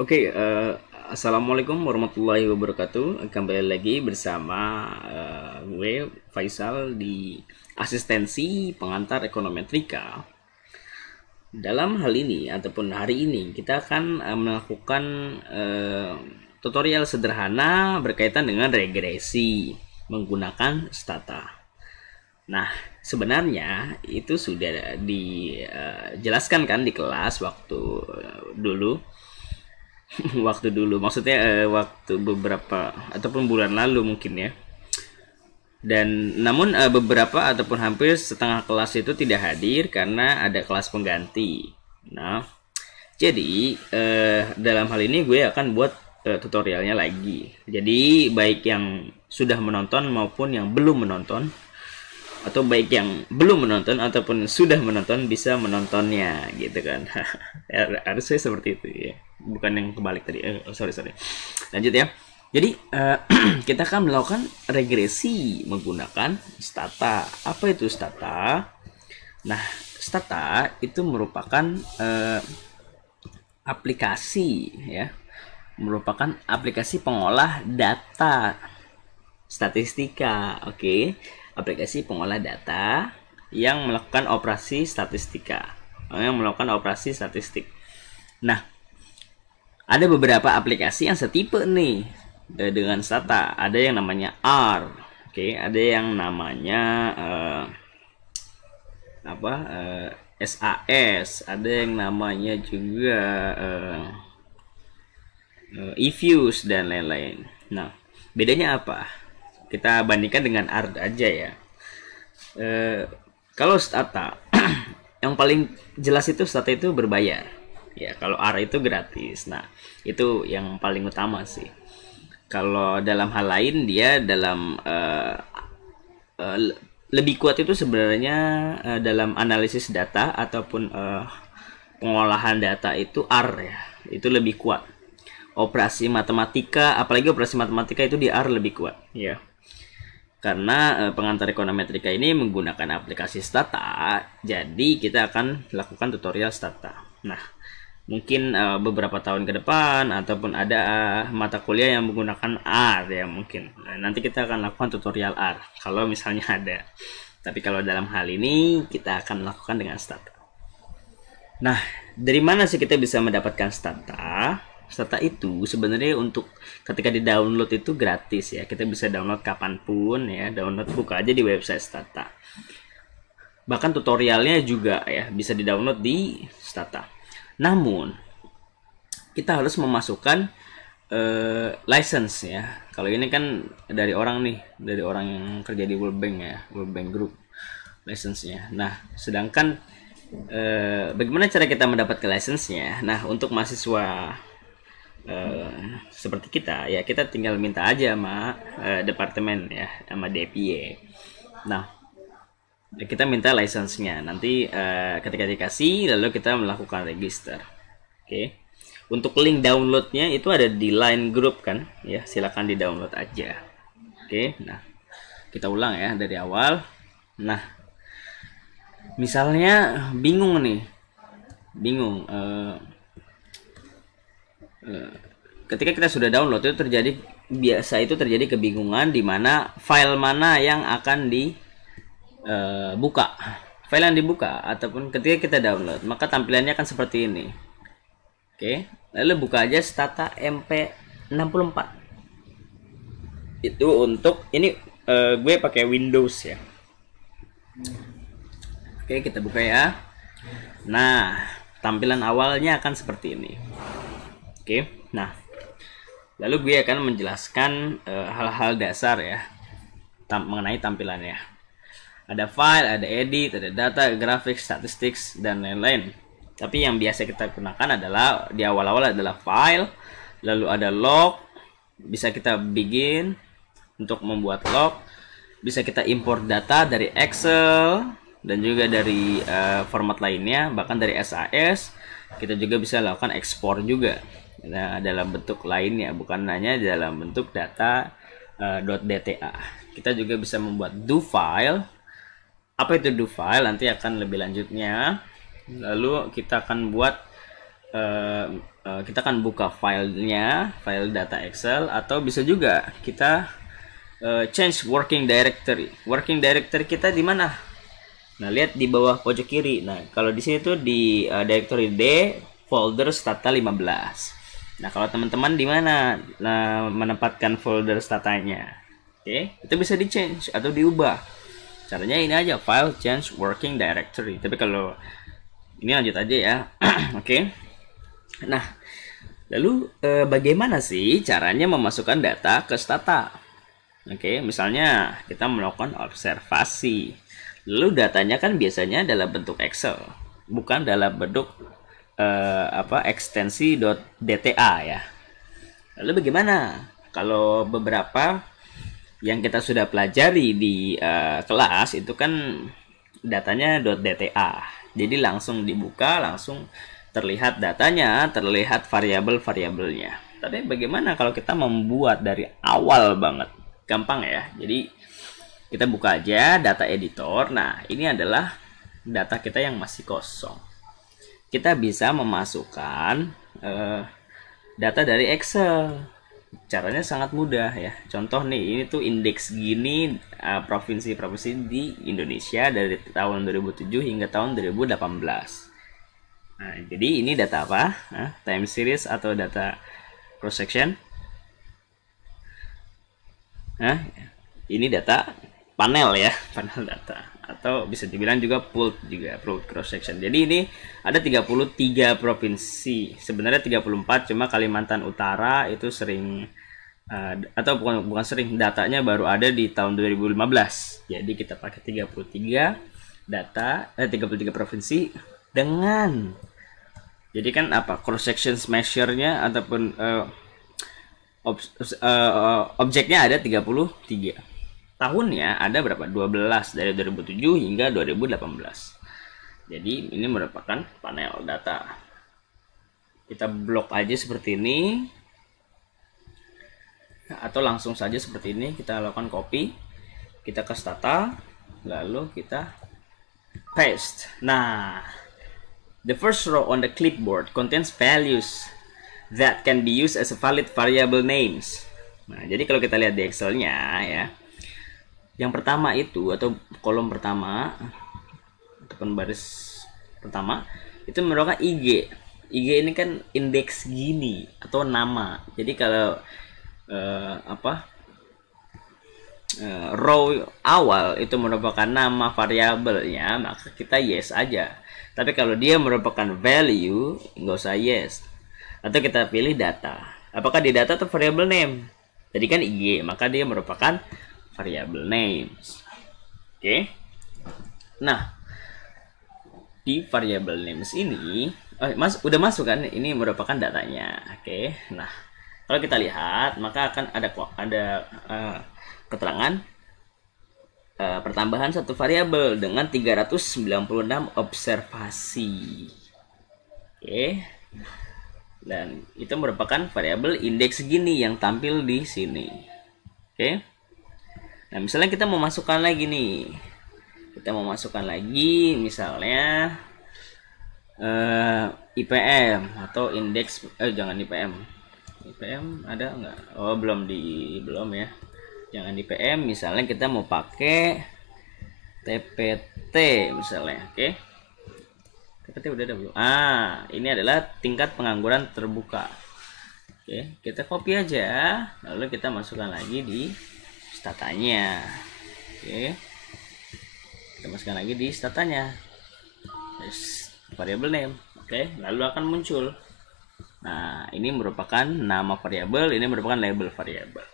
Oke, assalamualaikum warahmatullahi wabarakatuh. Kembali lagi bersama gue Faisal di asistensi pengantar ekonometrika. Dalam hal ini ataupun hari ini kita akan melakukan tutorial sederhana berkaitan dengan regresi menggunakan stata. Nah, sebenarnya itu sudah dijelaskan kan di kelas waktu dulu. Waktu dulu maksudnya waktu beberapa ataupun bulan lalu mungkin ya. Dan namun beberapa ataupun hampir setengah kelas itu tidak hadir karena ada kelas pengganti. Nah, jadi dalam hal ini gue akan buat tutorialnya lagi. Jadi baik yang sudah menonton maupun yang belum menonton, atau baik yang belum menonton ataupun sudah menonton bisa menontonnya gitu kan. Harusnya seperti itu ya, bukan yang kebalik tadi. Sorry lanjut ya. Jadi kita akan melakukan regresi menggunakan stata. Apa itu stata? Nah, stata itu merupakan aplikasi ya, merupakan aplikasi pengolah data statistika. Oke, aplikasi pengolah data yang melakukan operasi statistika, yang melakukan operasi statistik. Nah, ada beberapa aplikasi yang setipe nih dengan stata. Ada yang namanya R, oke, ada yang namanya SAS, ada yang namanya juga eFuse dan lain-lain. Nah, bedanya apa? Kita bandingkan dengan R aja ya. Kalau stata yang paling jelas itu stata itu berbayar ya, kalau R itu gratis. Nah, itu yang paling utama sih. Kalau dalam hal lain dia dalam lebih kuat itu sebenarnya dalam analisis data ataupun pengolahan data itu R ya, itu lebih kuat. Operasi matematika, apalagi operasi matematika itu di R lebih kuat ya. Karena pengantar ekonometrika ini menggunakan aplikasi stata, jadi kita akan lakukan tutorial stata. Nah, mungkin beberapa tahun ke depan ataupun ada mata kuliah yang menggunakan R ya mungkin. Nah, nanti kita akan lakukan tutorial R kalau misalnya ada. Tapi kalau dalam hal ini kita akan lakukan dengan stata. Nah, dari mana sih kita bisa mendapatkan stata? Stata itu sebenarnya untuk ketika di download itu gratis ya, kita bisa download kapanpun ya, download, buka aja di website stata. Bahkan tutorialnya juga ya bisa di download di stata. Namun kita harus memasukkan license ya. Kalau ini kan dari orang nih, dari orang yang kerja di World Bank ya, World Bank Group, license-nya. Nah, sedangkan bagaimana cara kita mendapatkan license-nya? Nah, untuk mahasiswa seperti kita ya, kita tinggal minta aja sama departemen ya, sama DPY. Nah, kita minta license-nya. Nanti ketika dikasih, lalu kita melakukan register. Oke. Untuk link downloadnya itu ada di Line Group kan ya, silakan di download aja. Oke. Nah, kita ulang ya dari awal. Nah, misalnya bingung nih, bingung ketika kita sudah download itu terjadi kebingungan di mana file mana yang akan dibuka. File yang dibuka ataupun ketika kita download, maka tampilannya akan seperti ini. Oke, lalu buka aja stata MP64. Itu untuk ini gue pakai Windows ya. Oke, kita buka ya. Nah, tampilan awalnya akan seperti ini. Oke, nah lalu gue akan menjelaskan hal-hal dasar ya mengenai tampilannya. Ada file, ada edit, ada data, grafik, statistik, dan lain-lain. Tapi yang biasa kita gunakan adalah di awal-awal adalah file, lalu ada log, bisa kita bikin untuk membuat log, bisa kita import data dari Excel dan juga dari format lainnya, bahkan dari SAS. Kita juga bisa lakukan ekspor juga. Nah, dalam bentuk lainnya, bukan hanya dalam bentuk data .dta. Kita juga bisa membuat do file. Apa itu do file? Nanti akan lebih lanjutnya. Lalu kita akan buat kita akan buka filenya, file data Excel, atau bisa juga kita change working directory. Working directory kita di mana? Nah, lihat di bawah pojok kiri. Nah, kalau di sini tuh di directory D, folder Stata 15. Nah, kalau teman-teman di mana menempatkan folder statanya? Oke, itu bisa di-change atau diubah. Caranya ini aja, file change working directory. Tapi kalau ini lanjut aja ya. Oke. Nah, lalu bagaimana sih caranya memasukkan data ke Stata? Oke, misalnya kita melakukan observasi. Lalu datanya kan biasanya dalam bentuk Excel, bukan dalam bentuk ekstensi .dta ya. Lalu bagaimana kalau beberapa yang kita sudah pelajari di kelas itu kan datanya .dta. Jadi langsung dibuka, langsung terlihat datanya, terlihat variabel-variabelnya. Tapi bagaimana kalau kita membuat dari awal banget? Gampang ya. Jadi kita buka aja data editor. Nah, ini adalah data kita yang masih kosong. Kita bisa memasukkan data dari Excel. Caranya sangat mudah ya. Contoh nih, ini tuh indeks gini provinsi-provinsi di Indonesia dari tahun 2007 hingga tahun 2018. Nah, jadi ini data apa? Time series atau data cross section? Nah, ini data panel ya, panel data, atau bisa dibilang juga pooled cross section. Jadi ini ada 33 provinsi. Sebenarnya 34, cuma Kalimantan Utara itu sering atau bukan sering, datanya baru ada di tahun 2015. Jadi kita pakai 33 data 33 provinsi dengan, jadi kan apa, cross section measure-nya ataupun objeknya ada 33. Tahunnya ada berapa? 12, dari 2007 hingga 2018. Jadi ini merupakan panel data. Kita blok aja seperti ini, atau langsung saja seperti ini. Kita lakukan copy, kita ke Stata, lalu kita paste. Nah, the first row on the clipboard contains values that can be used as a valid variable names. Nah, jadi kalau kita lihat di Excel-nya ya, yang pertama itu, atau kolom pertama ataupun baris pertama itu merupakan IG. IG ini kan indeks gini atau nama. Jadi kalau row awal itu merupakan nama variabelnya, maka kita yes aja. Tapi kalau dia merupakan value, nggak usah yes. Atau kita pilih data. Apakah di data atau variable name? Tadi kan IG, maka dia merupakan variable names. Oke. Nah, di variable names ini udah masuk kan, ini merupakan datanya. Oke. Nah, kalau kita lihat, maka akan ada keterangan pertambahan satu variabel dengan 396 observasi. Oke. Dan itu merupakan variabel indeks segini yang tampil di sini. Oke. Nah, misalnya kita mau masukkan lagi nih. Kita mau masukkan lagi misalnya IPM atau indeks jangan IPM. IPM ada nggak? Oh, belum ya. Jangan IPM, misalnya kita mau pakai TPT misalnya. Oke. TPT udah ada belum? Ini adalah tingkat pengangguran terbuka. Oke, kita copy aja, lalu kita masukkan lagi di statanya. Oke, kita masukkan lagi di statanya, variable name. Oke, lalu akan muncul. Nah, ini merupakan nama variabel, ini merupakan label variabel.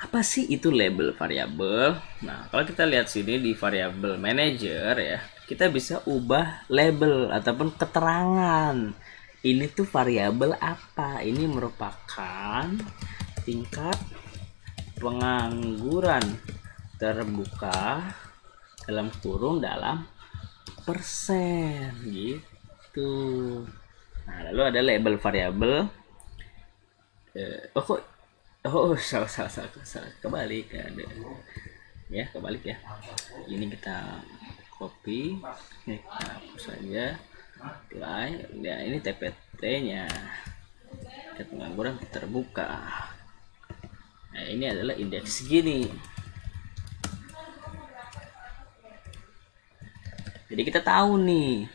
Apa sih itu label variabel? Nah, kalau kita lihat sini di variable manager ya, kita bisa ubah label ataupun keterangan. Ini tuh variabel apa? Ini merupakan tingkat pengangguran terbuka dalam kurung dalam persen gitu. Nah, lalu ada label variabel. Salah kebalik ada ya, kebalik ya. Ini kita copy, kita hapus saja. Ya, ini TPT-nya, tiket pengangguran terbuka. Nah, ini adalah indeks gini. Jadi kita tahu nih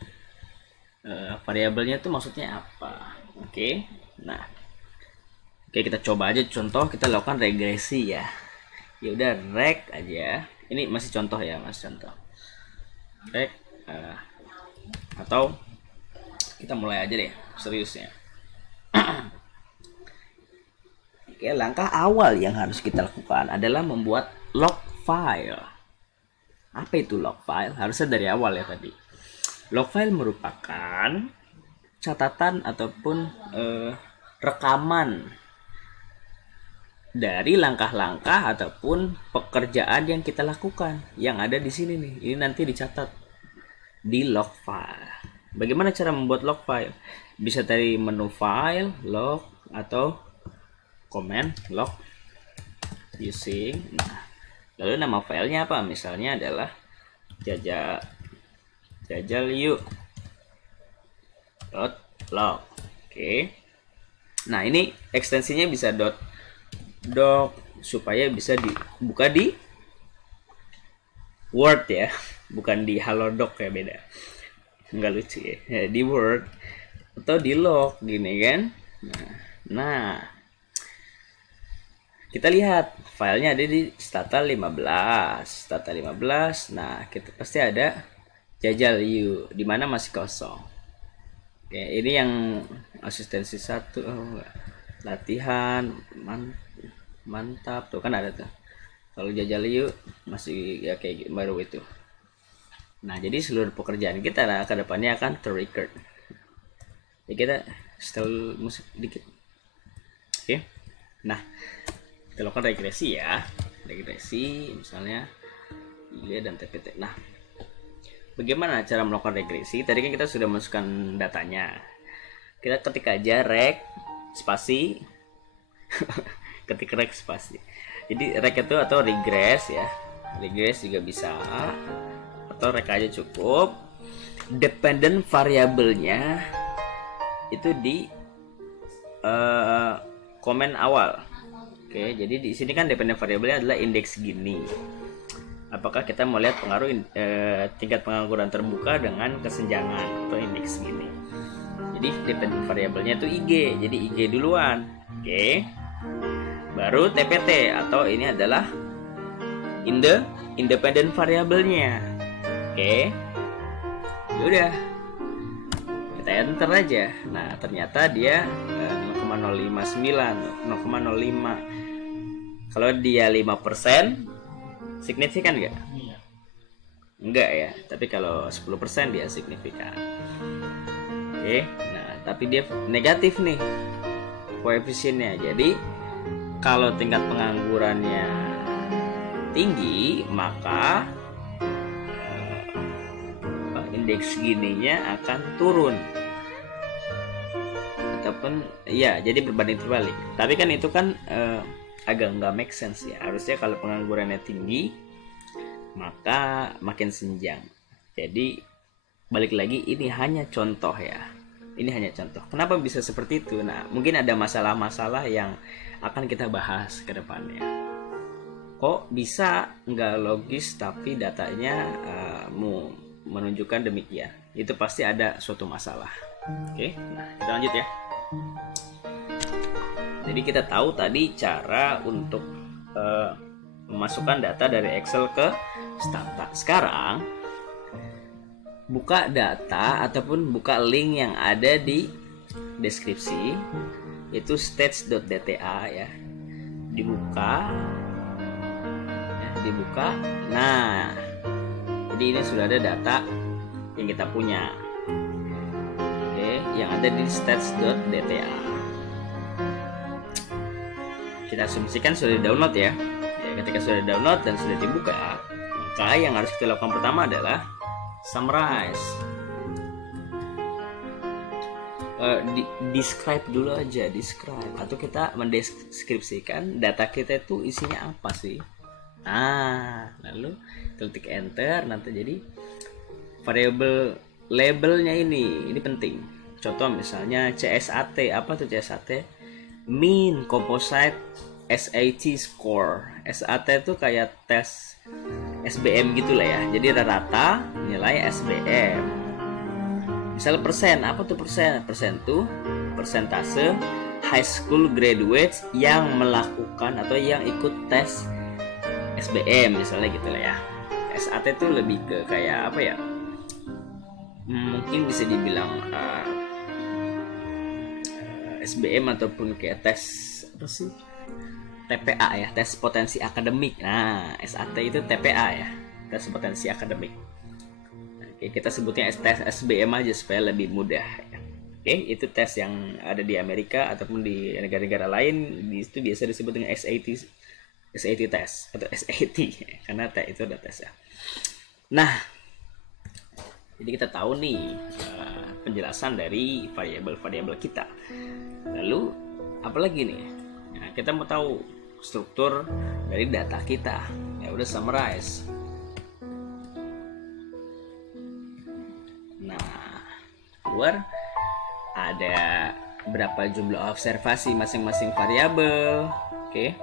variabelnya itu maksudnya apa. Oke. Nah, oke, kita coba aja contoh, kita lakukan regresi ya. Ya udah, reg aja. Ini masih contoh ya, masih contoh. Reg atau kita mulai aja deh seriusnya. Oke, langkah awal yang harus kita lakukan adalah membuat log file. Apa itu log file? Harusnya dari awal ya tadi. Log file merupakan catatan ataupun rekaman dari langkah-langkah ataupun pekerjaan yang kita lakukan yang ada di sini nih. Ini nanti dicatat di log file. Bagaimana cara membuat log file? Bisa dari menu file, log, atau command log using. Nah, lalu nama filenya apa? Misalnya adalah jajal yuk .log. Oke. Nah, ini ekstensinya bisa .doc supaya bisa dibuka di Word ya, bukan di Halodoc ya, beda. Nggak lucu ya. Di Word atau di log gini kan. Nah, kita lihat filenya ada di stata 15. Nah, kita pasti ada jajal you, di mana masih kosong. Oke, ini yang asistensi 1. Latihan mantap tuh kan ada tuh. Kalau jajal you masih ya kayak baru itu. Nah, jadi seluruh pekerjaan kita ke depannya akan terrecord. Ya, kita setel musik dikit. Oke. Nah, kita lakukan regresi ya. Regresi misalnya IG dan TPT. Nah, bagaimana cara melakukan regresi? Tadi kan kita sudah masukkan datanya. Kita ketik aja reg spasi. Ketik reg spasi. Jadi reg itu atau regress ya. Regress juga bisa. Atau reg aja cukup. Dependent variabelnya itu di komen awal. Oke, jadi di sini kan dependent variabelnya adalah indeks gini. Apakah kita mau lihat pengaruh tingkat pengangguran terbuka dengan kesenjangan atau indeks gini. Jadi dependent variabelnya itu IG. Jadi IG duluan. Oke. Baru TPT atau ini adalah independent variabelnya. Oke. Udah. Kita enter aja. Nah, ternyata dia 0,059, 0,05. Kalau dia 5%, signifikan nggak? Enggak ya, tapi kalau 10% dia signifikan. Oke, nah tapi dia negatif nih koefisiennya. Jadi kalau tingkat penganggurannya tinggi, maka indeks gininya akan turun. Ataupun ya, jadi berbanding terbalik. Tapi kan itu kan agak nggak make sense ya. Harusnya kalau penganggurannya tinggi maka makin senjang. Jadi balik lagi, ini hanya contoh ya. Ini hanya contoh. Kenapa bisa seperti itu? Nah, mungkin ada masalah-masalah yang akan kita bahas ke depannya. Kok bisa nggak logis tapi datanya menunjukkan demikian? Itu pasti ada suatu masalah. Oke, nah kita lanjut ya. Jadi kita tahu tadi cara untuk memasukkan data dari Excel ke Stata. Sekarang buka data ataupun buka link yang ada di deskripsi, itu stats.dta ya. Dibuka. Nah, jadi ini sudah ada data yang kita punya. Oke, yang ada di stats.dta. Kita asumsikan sudah di-download ya. Ketika sudah download dan sudah dibuka, maka yang harus kita lakukan pertama adalah summarize. Describe dulu aja, describe, atau kita mendeskripsikan data kita itu isinya apa sih. Nah, lalu ketik enter, nanti jadi variabel labelnya ini penting. Contoh misalnya CSAT, apa tuh CSAT? Mean Composite SAT Score. SAT itu kayak tes SBM gitu lah ya. Jadi rata nilai SBM. Misal persen, apa tuh persen? Persen tuh persentase high school graduates yang melakukan atau yang ikut tes SBM misalnya gitu lah ya. SAT itu lebih ke kayak apa ya? Mungkin bisa dibilang SBM ataupun kayak tes apa sih? TPA ya, tes potensi akademik. Nah, SAT itu TPA ya, tes potensi akademik. Oke, kita sebutnya tes SBM aja supaya lebih mudah ya. Oke, itu tes yang ada di Amerika ataupun di negara-negara lain, itu biasa disebut dengan SAT test atau SAT karena itu ada tes ya. Nah, jadi kita tahu nih penjelasan dari variabel-variabel kita. Lalu apalagi nih? Nah, kita mau tahu struktur dari data kita. Ya udah summarize. Nah, keluar ada berapa jumlah observasi masing-masing variabel. Oke.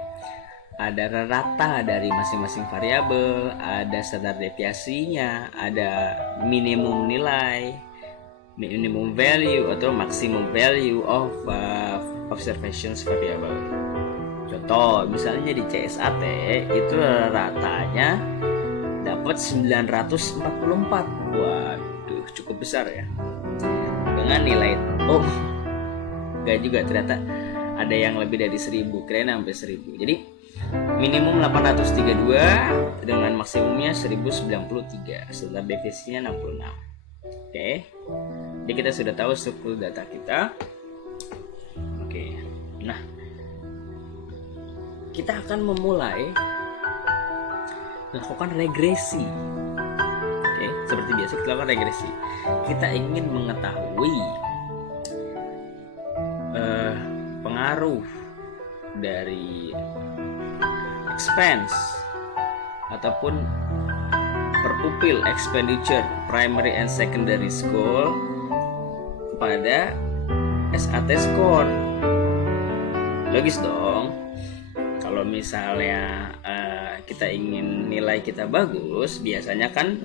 Ada rata dari masing-masing variabel, ada standar deviasinya, ada minimum nilai, minimum value atau maximum value of observations variable. Contoh, misalnya di CSAT itu ratanya dapat 944. Waduh, cukup besar ya. Dengan nilai enggak juga, ternyata ada yang lebih dari 1000, keren sampai 1000. Jadi minimum 832 dengan maksimumnya 1093. Standar deviasinya 66. Oke. Jadi kita sudah tahu struktur data kita. Oke. Nah, kita akan memulai melakukan regresi. Oke, seperti biasa kita lakukan regresi. Kita ingin mengetahui pengaruh dari expense ataupun per pupil expenditure primary and secondary school kepada SAT score. Logis dong. Kalau misalnya kita ingin nilai kita bagus, biasanya kan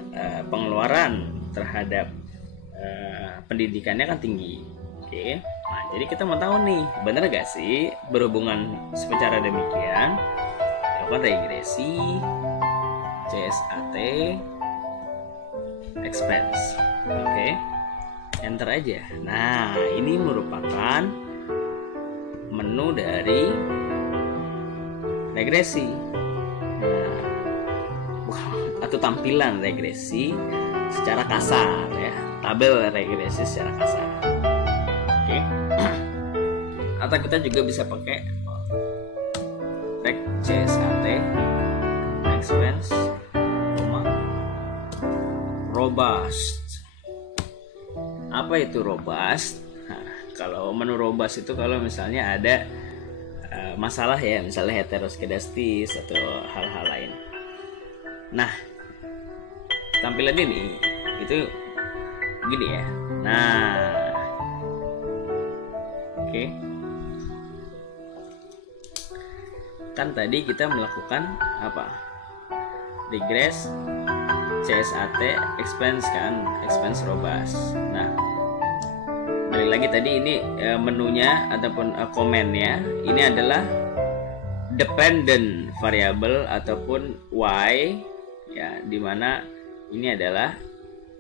pengeluaran terhadap pendidikannya kan tinggi. Oke. Nah, jadi kita mau tahu nih, benar gak sih berhubungan secara demikian? Lakukan regresi CSAT expense. Oke. Enter aja. Nah, ini merupakan menu dari regresi. Atau tampilan regresi secara kasar ya. Tabel regresi secara kasar. Oke. Atau kita juga bisa pakai reg CSAT expense robust. Apa itu robust? Nah, kalau menu robust itu kalau misalnya ada masalah ya, misalnya heteroskedastis atau hal-hal lain. Nah, tampilan ini itu gini ya. Nah, oke. Kan tadi kita melakukan apa? Regress CSAT expense kan, expense robust. Nah, balik lagi tadi ini menunya ataupun komennya ini adalah dependent variable ataupun y ya, dimana ini adalah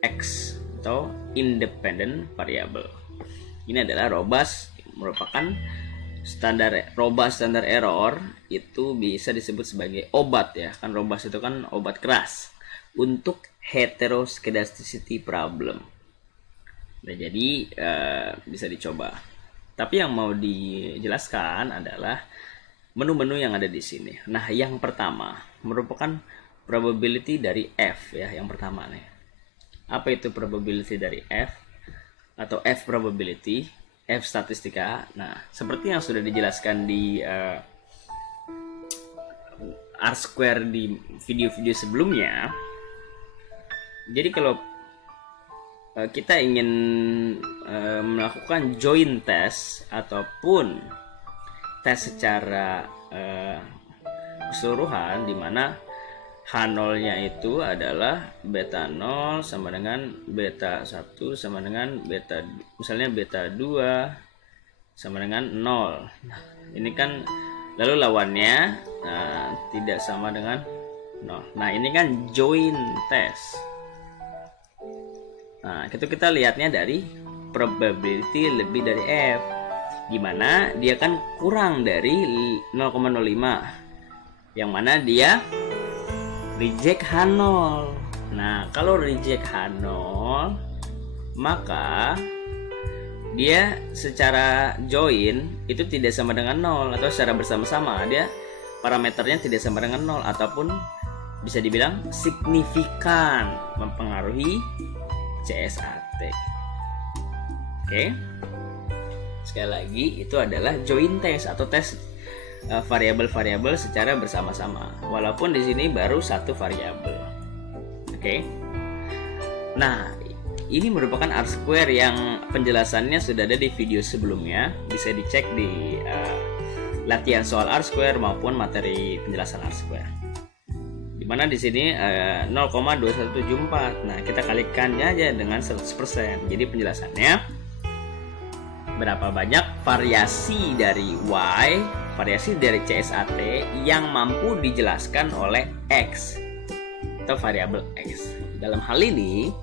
x atau independent variable. Ini adalah robust, merupakan robust standar error itu bisa disebut sebagai obat ya kan. Robust itu kan obat keras untuk heteroskedasticity problem. Nah, jadi bisa dicoba. Tapi yang mau dijelaskan adalah menu-menu yang ada di sini. Nah, yang pertama merupakan probability dari F ya, yang pertama nih. Apa itu probability dari F atau F probability, F statistika? Nah, seperti yang sudah dijelaskan di R-square di video-video sebelumnya. Jadi kalau kita ingin melakukan joint test ataupun tes secara keseluruhan, di mana H0-nya itu adalah beta 0 sama dengan beta 1 sama dengan beta, misalnya beta 2 sama dengan 0. Nah, ini kan lalu lawannya tidak sama dengan 0. Nah, ini kan joint test. Nah, itu kita lihatnya dari probability lebih dari F, dimana dia kan kurang dari 0,05, yang mana dia reject H0. Nah, kalau reject H0, maka dia secara join itu tidak sama dengan 0, atau secara bersama-sama dia parameternya tidak sama dengan 0, ataupun bisa dibilang signifikan mempengaruhi CSAT. Oke. Sekali lagi, itu adalah joint test atau tes variabel-variabel secara bersama-sama, walaupun di sini baru satu variabel. Oke. Nah, ini merupakan R-square yang penjelasannya sudah ada di video sebelumnya, bisa dicek di latihan soal R-square maupun materi penjelasan R-square. Dimana di sini 0,2174. Nah, kita kalikannya aja dengan 100%. Jadi penjelasannya, berapa banyak variasi dari Y, variasi dari CSAT yang mampu dijelaskan oleh X atau variabel X. Dalam hal ini,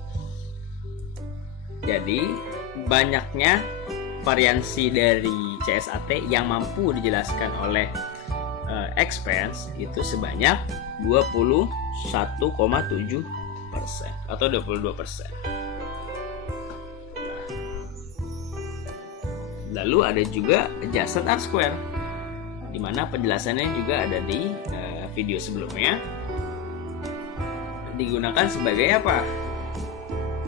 jadi banyaknya variasi dari CSAT yang mampu dijelaskan oleh expense itu sebanyak 21,7% atau 22%. Lalu ada juga adjusted R-square, di mana penjelasannya juga ada di video sebelumnya. Digunakan sebagai apa?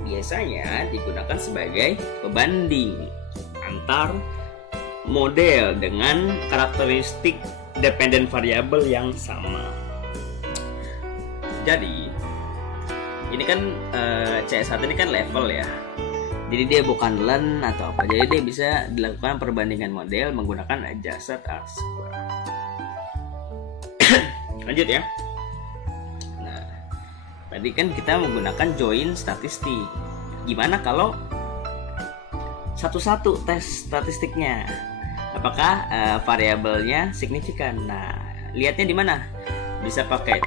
Biasanya digunakan sebagai pembanding antar model dengan karakteristik dependent variable yang sama. Jadi ini kan CS1 ini kan level ya. Jadi dia bukan len atau apa. Jadi dia bisa dilakukan perbandingan model menggunakan adjusted R-square. Lanjut ya. Nah, tadi kan kita menggunakan joint statistik. Gimana kalau satu-satu tes statistiknya? Apakah variabelnya signifikan? Nah, lihatnya di mana? Bisa pakai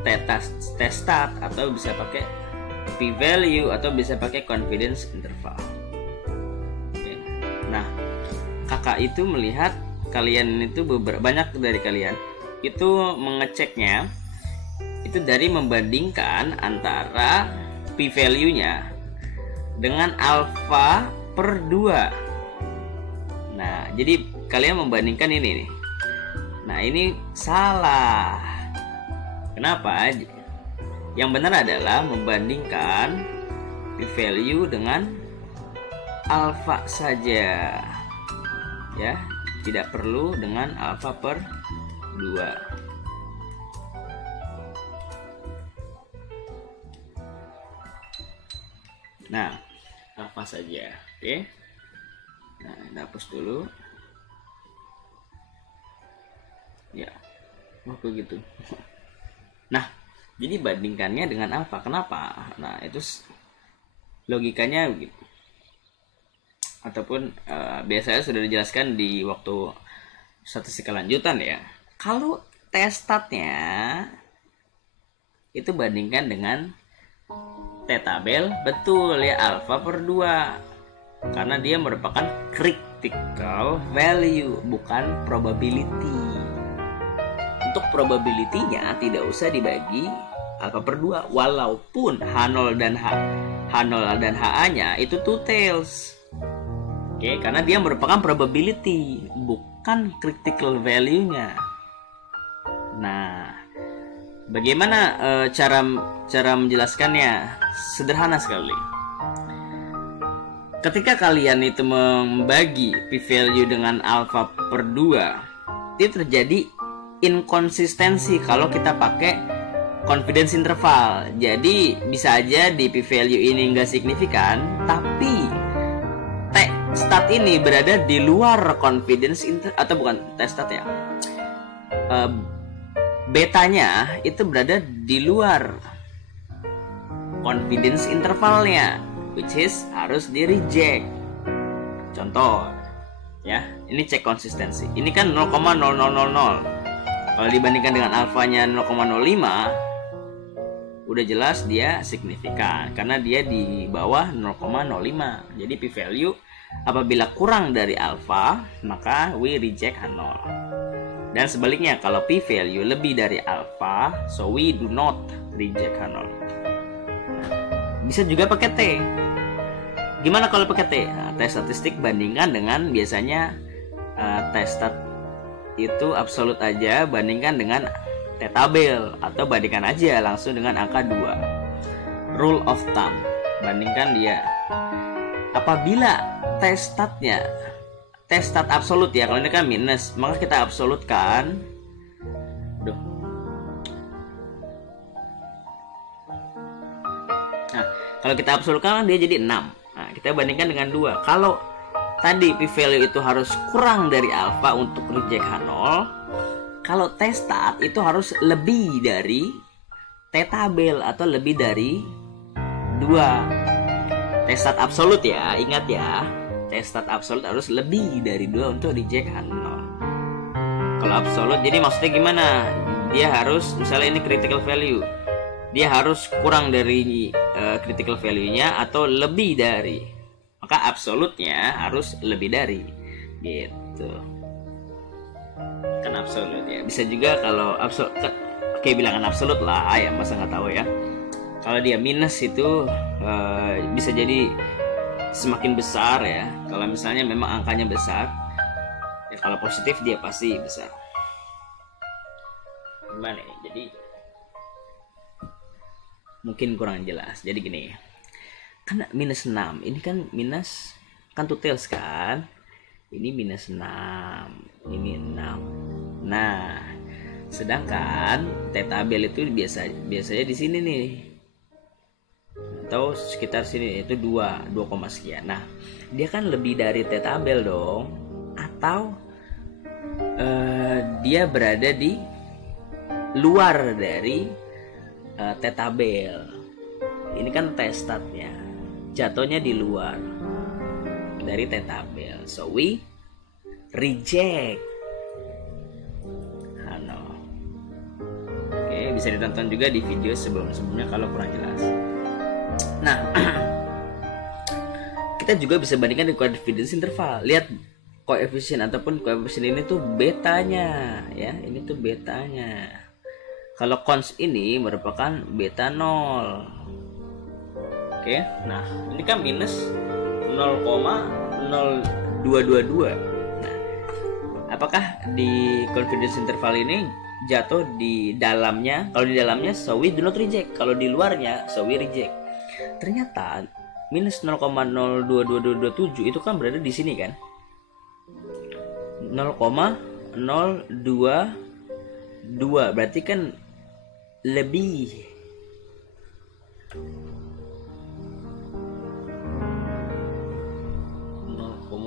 t-stat atau bisa pakai p-value atau bisa pakai confidence interval. Oke. Nah, kakak itu melihat kalian itu banyak dari kalian itu mengeceknya itu dari membandingkan antara p-value-nya dengan alpha per 2. Nah, jadi kalian membandingkan ini nih. Nah, ini salah. Kenapa? Yang benar adalah membandingkan p-value dengan alfa saja. Ya, tidak perlu dengan alfa per 2. Nah, alfa saja. Oke. Nah, hapus dulu. Ya, begitu. Nah, jadi bandingkannya dengan alfa. Kenapa? Nah, itu logikanya begitu. Ataupun biasanya sudah dijelaskan di waktu statistika lanjutan ya. Kalau t-statnya itu bandingkan dengan t-tabel, betul ya, alfa per 2. Karena dia merupakan critical value, bukan probability. Untuk probability-nya tidak usah dibagi alfa per 2, walaupun H0 dan HA-nya itu two tails. Oke, karena dia merupakan probability, bukan critical value-nya. Nah, bagaimana cara menjelaskannya? Sederhana sekali. Ketika kalian itu membagi p-value dengan alfa per 2, itu terjadi inkonsistensi kalau kita pakai confidence interval. Jadi bisa aja di p-value ini nggak signifikan, tapi t-stat ini berada di luar confidence atau bukan t-stat ya, betanya itu berada di luar confidence intervalnya, which is harus di reject. Contoh ya, ini cek konsistensi. Ini kan 0,0000. Kalau dibandingkan dengan alfanya 0,05, udah jelas dia signifikan karena dia di bawah 0,05. Jadi p-value apabila kurang dari alfa, maka we reject H0. Dan sebaliknya, kalau p-value lebih dari alfa, so we do not reject H0. Bisa juga pakai T. Gimana kalau pakai T? Nah, T statistik bandingkan dengan biasanya T stat itu absolut aja, bandingkan dengan T tabel, atau bandingkan aja langsung dengan angka 2. Rule of thumb, bandingkan dia. Apabila T statnya T stat absolut ya, kalau ini kan minus, maka kita absolutkan. Nah, kalau kita absolutkan dia jadi 6. Nah, kita bandingkan dengan 2. Kalau tadi p-value itu harus kurang dari alfa untuk reject H0, kalau t-stat itu harus lebih dari t-tabel atau lebih dari 2. T-stat absolut ya, ingat ya, t-stat absolut harus lebih dari 2 untuk reject H0. Kalau absolut, jadi maksudnya gimana? Dia harus, misalnya ini critical value, dia harus kurang dari critical value-nya atau lebih dari, maka absolutnya harus lebih dari, gitu kan absolut ya. Bisa juga kalau absolut, oke, bilangan absolut lah ya, masa nggak tahu ya. Kalau dia minus itu bisa jadi semakin besar ya, kalau misalnya memang angkanya besar ya. Kalau positif dia pasti besar. Gimana ya? Jadi mungkin kurang jelas. Jadi gini, kan minus 6 ini kan minus, kan two tails kan, ini minus 6, ini 6. Nah, sedangkan t-tabel itu biasanya di sini nih, atau sekitar sini, itu 2 sekian. Nah, dia kan lebih dari t-tabel dong, atau dia berada di luar dari t-tabel. Ini kan t-statnya, jatuhnya di luar dari t-tabel, so we reject H0. Oke, bisa ditonton juga di video sebelumnya kalau kurang jelas. Nah, kita juga bisa bandingkan dengan confidence interval. Lihat koefisien ataupun koefisien ini tuh betanya ya, ini tuh betanya. Kalau cons ini merupakan beta 0. Oke, nah ini kan minus 0,0222. Nah, apakah di confidence interval ini jatuh di dalamnya? Kalau di dalamnya, so we do not reject. Kalau di luarnya, so we reject. Ternyata minus 0,022227 itu kan berada di sini kan, 0,022, berarti kan lebih.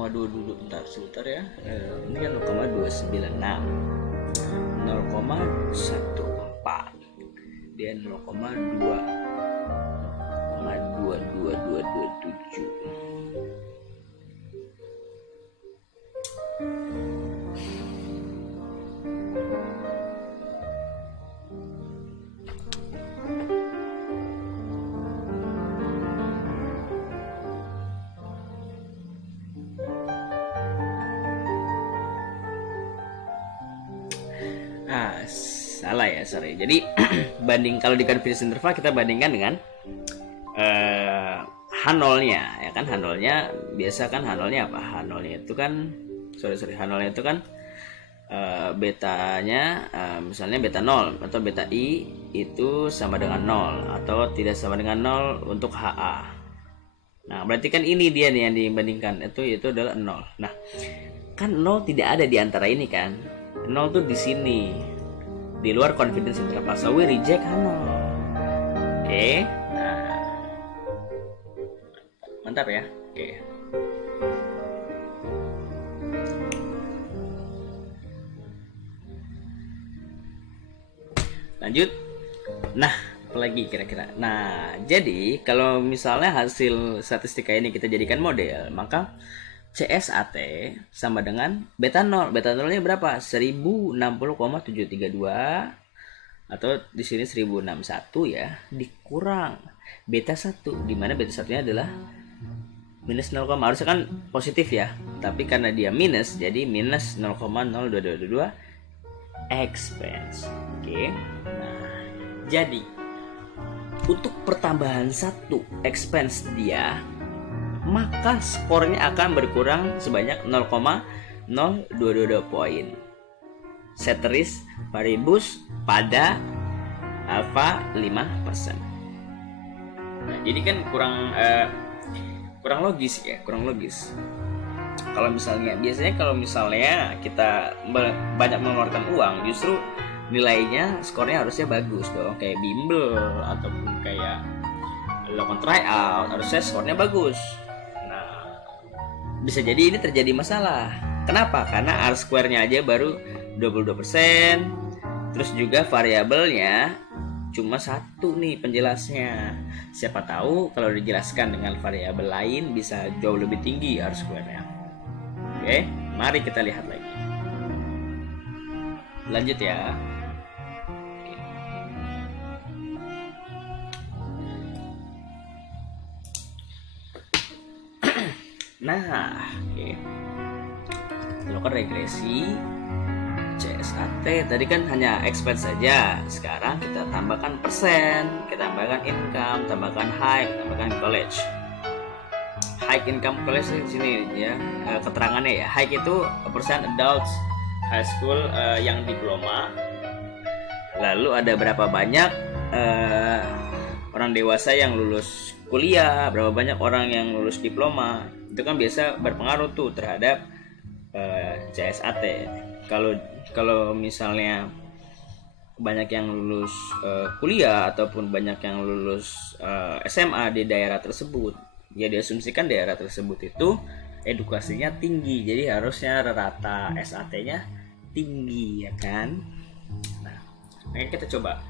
Bentar, sebentar ya. Ini kan 0,296, 0,14, dia 0,22227. Salah ya, sorry. Jadi kalau di confidence interval kita bandingkan dengan H0-nya ya kan. H0-nya biasa kan, H0-nya apa? H0-nya itu kan H0-nya itu kan betanya misalnya beta 0 atau beta I itu sama dengan 0 atau tidak sama dengan 0 untuk HA. Nah, berarti kan ini dia nih yang dibandingkan, itu adalah 0. Nah, kan 0 tidak ada di antara ini kan. 0 tuh di sini. di luar confidence interval, so we reject H0. Oke, nah mantap ya. Oke, lanjut. Nah, apalagi kira-kira. Nah, jadi kalau misalnya hasil statistika ini kita jadikan model, maka CSAT sama dengan beta 0. Beta 0-nya berapa? 1060,732 atau di sini 1061 ya, dikurang beta 1, di mana beta 1-nya adalah minus 0, harusnya kan positif ya. Tapi karena dia minus, jadi minus 0,0222 expense. Oke. Nah, jadi untuk pertambahan 1 expense dia, maka skornya akan berkurang sebanyak 0,022 poin. Ceteris paribus pada alpha 5%. Nah, jadi kan kurang logis ya, kurang logis. Kalau misalnya biasanya kalau misalnya kita banyak mengeluarkan uang, justru nilainya skornya harusnya bagus dong, kayak bimbel ataupun kayak lakukan tryout, harusnya skornya bagus. Nah, bisa jadi ini terjadi masalah. Kenapa? Karena R square-nya aja baru 22%, terus juga variabelnya cuma 1 nih penjelasnya. Siapa tahu kalau dijelaskan dengan variabel lain bisa jauh lebih tinggi R square-nya. Oke, mari kita lihat lagi. Lanjut ya. Oke. Nah, oke. Lakukan regresi CSAT. Tadi kan hanya expense saja. Sekarang kita tambahkan persen, kita tambahkan income, tambahkan high, tambahkan college. High income college di sini ya, keterangannya ya. High itu persen adults high school yang diploma. Lalu ada berapa banyak orang dewasa yang lulus kuliah, berapa banyak orang yang lulus diploma. Itu kan biasa berpengaruh tuh terhadap CSAT. Kalau misalnya banyak yang lulus kuliah ataupun banyak yang lulus SMA di daerah tersebut, ya diasumsikan daerah tersebut itu edukasinya tinggi, jadi harusnya rata SAT-nya tinggi ya kan. Nah, kita coba.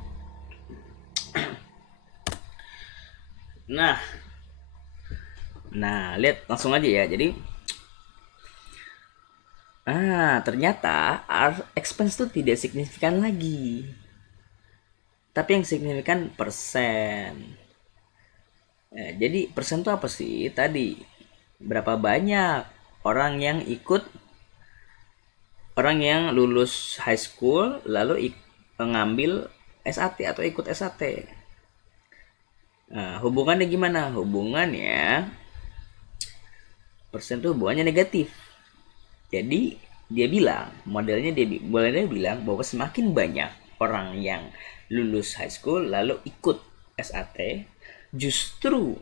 Nah, lihat langsung aja ya. Jadi ternyata expense itu tidak signifikan lagi, tapi yang signifikan persen. Jadi persen itu apa sih? Tadi berapa banyak orang yang lulus high school lalu mengambil SAT atau ikut SAT. Nah, hubungannya gimana? Hubungannya persen itu hubungannya negatif. Jadi modelnya bilang bahwa semakin banyak orang yang lulus high school lalu ikut SAT, justru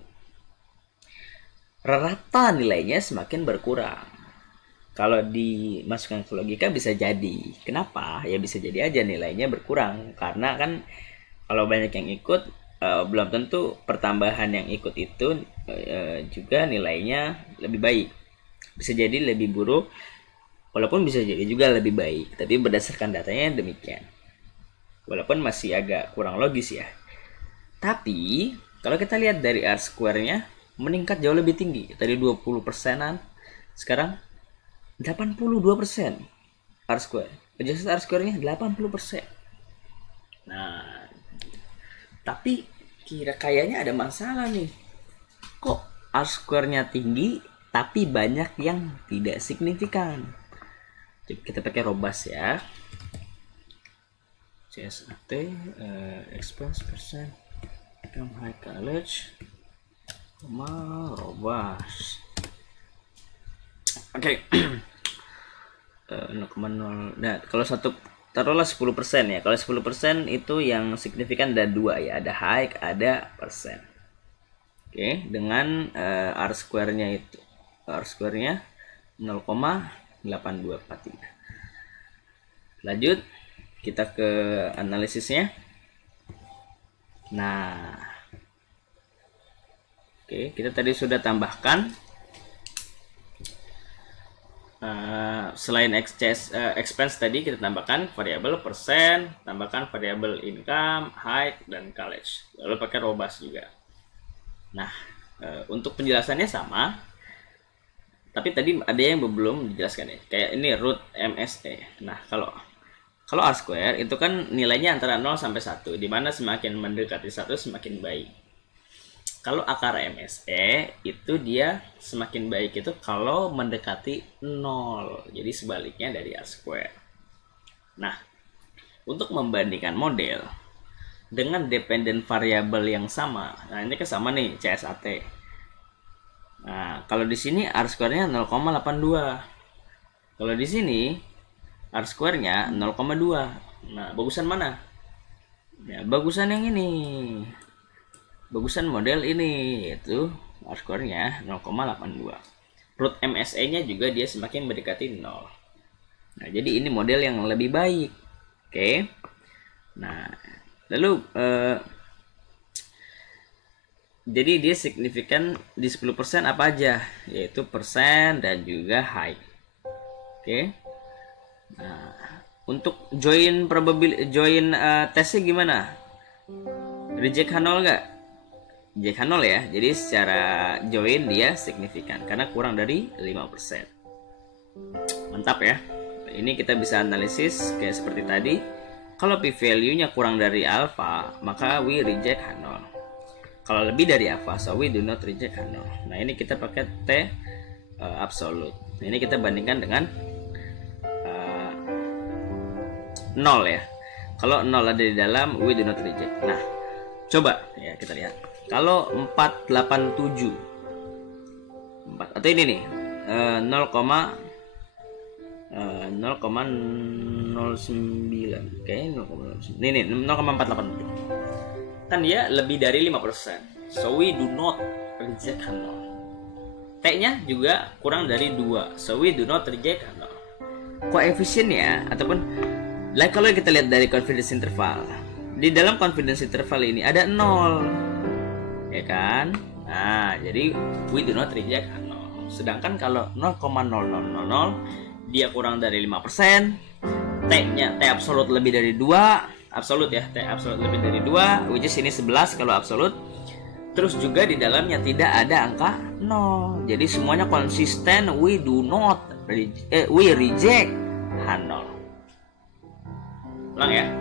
rata nilainya semakin berkurang. Kalau dimasukkan ke logika bisa jadi. Kenapa? Ya bisa jadi aja nilainya berkurang. Karena kan kalau banyak yang ikut, belum tentu pertambahan yang ikut itu juga nilainya lebih baik. Bisa jadi lebih buruk, walaupun bisa jadi juga lebih baik. Tapi berdasarkan datanya demikian. Walaupun masih agak kurang logis ya. Tapi kalau kita lihat dari R square-nya meningkat jauh lebih tinggi. Tadi 20%-an, sekarang 82% R square. Adjusted R square-nya 80%. Nah, tapi kayaknya ada masalah nih. Kok R square-nya tinggi tapi banyak yang tidak signifikan? Kita pakai robust ya. CSAT expense percent income high college robust. Oke. 0,0. Nah, kalau satu taruhlah 10% ya. Kalau 10% itu yang signifikan ada 2 ya, ada high, ada persen. Oke, dengan R square-nya 0,8243. Lanjut. kita ke analisisnya. Nah, oke, kita tadi sudah tambahkan selain expense tadi kita tambahkan variabel persen, tambahkan variabel income, height, dan college, lalu pakai robust juga. Nah, untuk penjelasannya sama, tapi tadi ada yang belum dijelaskan ya, kayak ini root MSE. Nah, kalau R square itu kan nilainya antara 0 sampai 1, dimana semakin mendekati 1 semakin baik. Kalau akar MSE itu dia semakin baik itu kalau mendekati 0. Jadi sebaliknya dari R square. Nah, untuk membandingkan model dengan dependent variable yang sama. Nah, ini kan sama nih CSAT. Nah, kalau di sini R square-nya 0,82. Kalau di sini R square-nya 0,2. Nah, bagusan mana? Ya, bagusan yang ini. Bagusan model ini, yaitu R square-nya 0,82. Root MSE-nya juga dia semakin mendekati 0. Nah, jadi ini model yang lebih baik. Oke. Nah, lalu jadi dia signifikan di 10% apa aja? Yaitu persen dan juga height. Oke. Nah, untuk join tesnya gimana? Reject Hanol nggak? Reject Hanol ya. Jadi secara join dia signifikan karena kurang dari 5%. Mantap ya. Ini kita bisa analisis kayak seperti tadi. Kalau p-value-nya kurang dari alpha, maka we reject Hanol. Kalau lebih dari alpha, so we do not reject Hanol. Nah, ini kita pakai T absolute. Nah, ini kita bandingkan dengan 0 ya. Kalau 0 ada di dalam, we do not reject. Nah, coba ya kita lihat. Kalau 487 atau ini nih 0,09 oke, 0,09. Ini 0,487 kan dia lebih dari 5%, so we do not reject Hanol. T-nya juga kurang dari 2, so we do not reject Hanol. Koefisiennya ataupun kalau kita lihat dari confidence interval, di dalam confidence interval ini ada 0 ya kan. Nah, jadi we do not reject Hanol. Sedangkan kalau 0,0000 dia kurang dari 5%, T-nya T absolut lebih dari 2, absolut ya, T absolut lebih dari 2, which is ini 11 kalau absolut. Terus juga di dalamnya tidak ada angka 0. Jadi semuanya konsisten, we reject Hanol. Ulang ya.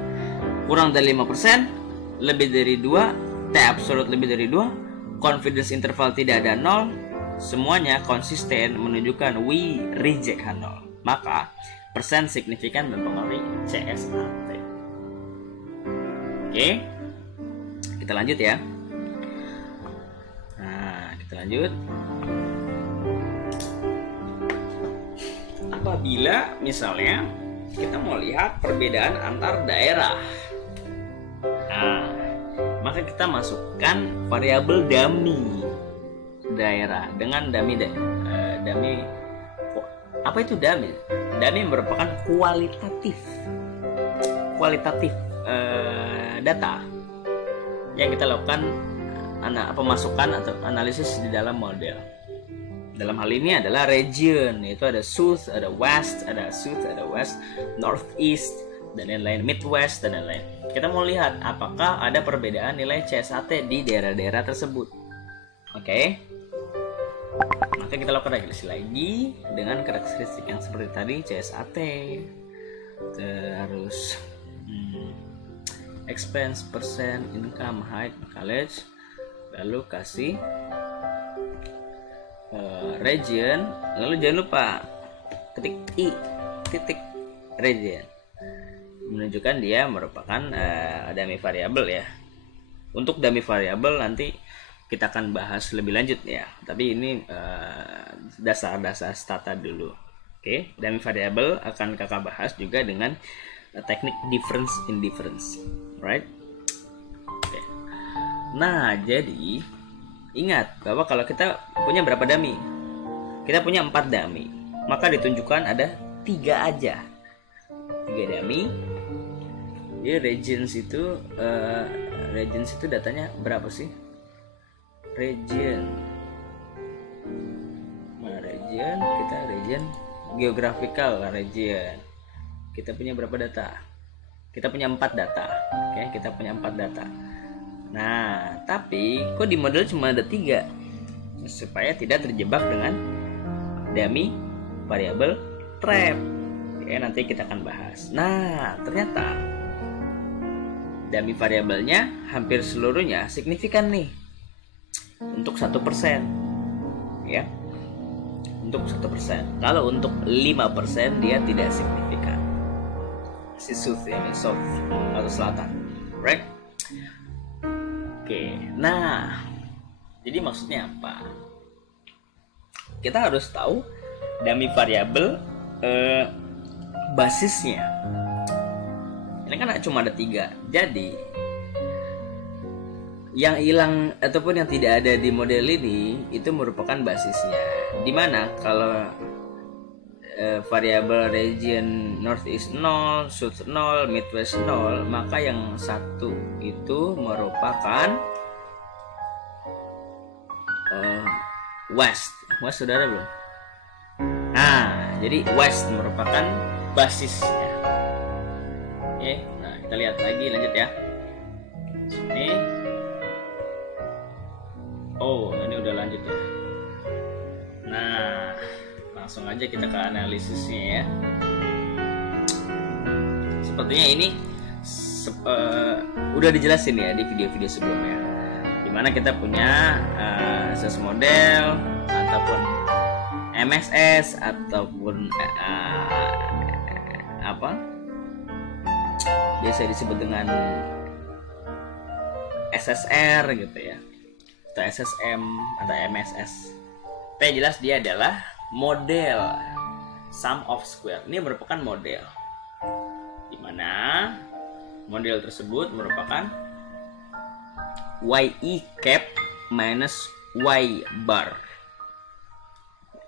Kurang dari 5%, lebih dari 2, T absolut lebih dari 2, confidence interval tidak ada 0, semuanya konsisten menunjukkan we reject Hanol. Maka persen signifikan mempengaruhi CSAT. Oke, kita lanjut ya. Nah, kita lanjut. Apabila misalnya kita mau lihat perbedaan antar daerah, nah, maka kita masukkan variabel dummy daerah dengan dummy apa itu dummy? Dummy merupakan kualitatif data yang kita lakukan pemasukan atau analisis di dalam model. Dalam hal ini adalah region, yaitu ada south, ada west, northeast, dan lain-lain, midwest, dan lain-lain. Kita mau lihat apakah ada perbedaan nilai CSAT di daerah-daerah tersebut. Oke. Maka kita lakukan regresi lagi dengan karakteristik yang seperti tadi, CSAT, terus expense, persen, income, height, college, lalu kasih region, lalu jangan lupa ketik i titik region, menunjukkan dia merupakan dummy variable ya. Untuk dummy variable nanti kita akan bahas lebih lanjut ya, tapi ini dasar-dasar stata dulu. Oke, dummy variable akan kakak bahas juga dengan teknik difference in difference, right? Oke. Nah, jadi ingat bahwa kalau kita punya berapa dummy? Kita punya 4 dummy, maka ditunjukkan ada 3 aja. 3 dummy Jadi regions itu datanya berapa sih? Region kita region geographical region. Kita punya berapa data? Kita punya 4 data. Oke, kita punya 4 data. Nah, tapi kok di model cuma ada 3? Supaya tidak terjebak dengan dummy variable trap. Oke, nanti kita akan bahas. Nah, ternyata dummy variabelnya hampir seluruhnya signifikan nih. Untuk 1%. Ya. Untuk 1%. Kalau untuk 5% dia tidak signifikan. Si south atau selatan. Right? Oke. Nah, jadi maksudnya apa? Kita harus tahu dummy variabel basisnya. Ini kan cuma ada 3. Jadi yang hilang ataupun yang tidak ada di model ini itu merupakan basisnya. Dimana kalau variabel region northeast 0, south 0, midwest 0, maka yang satu itu merupakan west sudah ada belum? Nah, jadi west merupakan basisnya. Oke, nah kita lihat lagi, lanjut ya. Sini. Oh, ini udah lanjut ya. Nah, langsung aja kita ke analisisnya ya. Sepertinya ini udah dijelasin ya di video-video sebelumnya. Dimana kita punya SS model ataupun MSS ataupun biasa disebut dengan SSR gitu ya, atau SSM atau MSS. Tapi jelas dia adalah model sum of square. Ini merupakan model, dimana model tersebut merupakan YI cap minus Y bar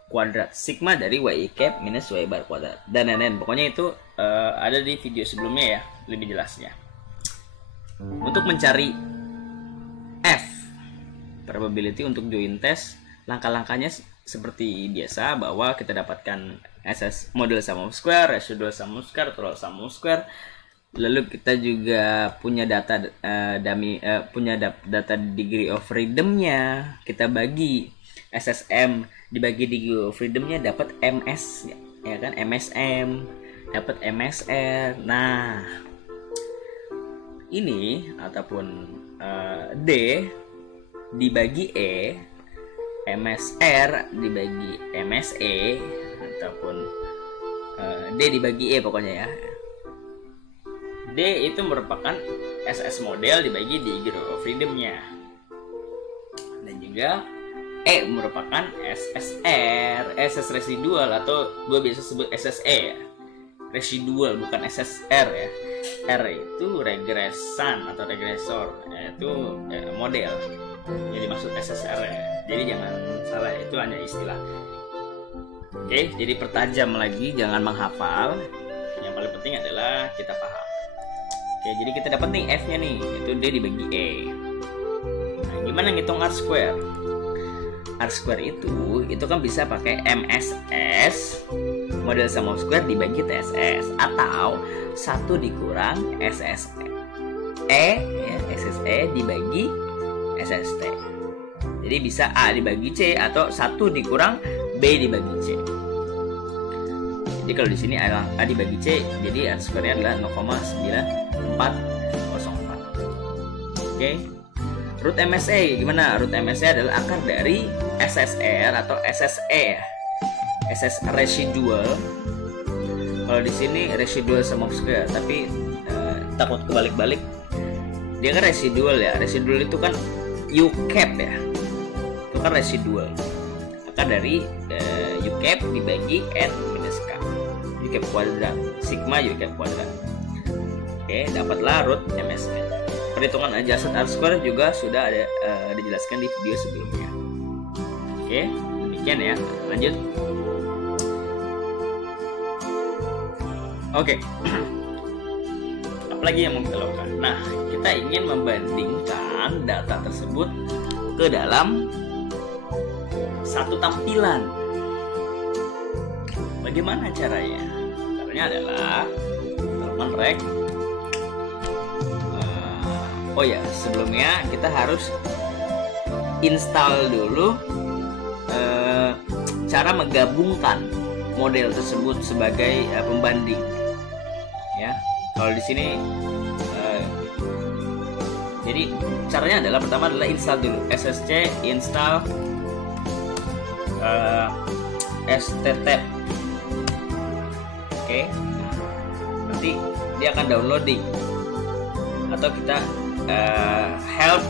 kuadrat, sigma dari YI cap minus Y bar kuadrat, dan lain-lain. Pokoknya itu ada di video sebelumnya ya, lebih jelasnya. Untuk mencari F probability untuk join test, langkah-langkahnya seperti biasa, bahwa kita dapatkan SS model sum of square, residual sum of square, total sum of square. Lalu kita juga punya data data degree of freedom-nya. Kita bagi SSM, dibagi degree of freedom-nya, dapat MS ya kan, MSM, dapat MSR. Nah, ini ataupun D dibagi E, MSR dibagi MSE, ataupun D dibagi E pokoknya ya. D itu merupakan SS model dibagi degree of freedom-nya. Dan juga E merupakan SSR, SS residual, atau gue biasa sebut SSE ya. Residual bukan SSR ya. R itu regresan atau regresor, yaitu model. Jadi maksud SSR ya. Jadi jangan salah, itu hanya istilah. Oke, jadi pertajam lagi, jangan menghafal. Yang paling penting adalah kita paham. Oke, jadi kita dapat nih F-nya nih, itu D dibagi E. Nah, gimana ngitung R square? R square itu kan bisa pakai MSS model sum of square dibagi TSS, atau 1 dikurang SSE ya, SSE dibagi SST. Jadi bisa A dibagi C atau 1 dikurang B dibagi C. Jadi kalau di sini adalah A dibagi C, jadi R square-nya adalah 0,9404. Oke. Root MSE gimana? Root MSE adalah akar dari SSR atau SSE ya. SS residual. Kalau di sini residual sum of square, tapi takut kebalik-balik. Dia kan residual ya. Residual itu kan U cap ya. Itu kan residual. Akar dari U cap dibagi N minus K. U cap kuadrat, sigma U cap kuadrat. Oke, dapatlah root MSN. Perhitungan adjusted R square juga sudah ada dijelaskan di video sebelumnya. Oke, demikian ya. Lanjut. Oke. apalagi yang mau kita lakukan? Nah, kita ingin membandingkan data tersebut ke dalam satu tampilan. Bagaimana caranya? Caranya adalah teman rek. Oh ya, sebelumnya kita harus install dulu cara menggabungkan model tersebut sebagai pembanding. Ya, kalau di sini jadi caranya adalah pertama adalah install dulu SSC install STTAP. Oke, nanti dia akan downloading, atau kita help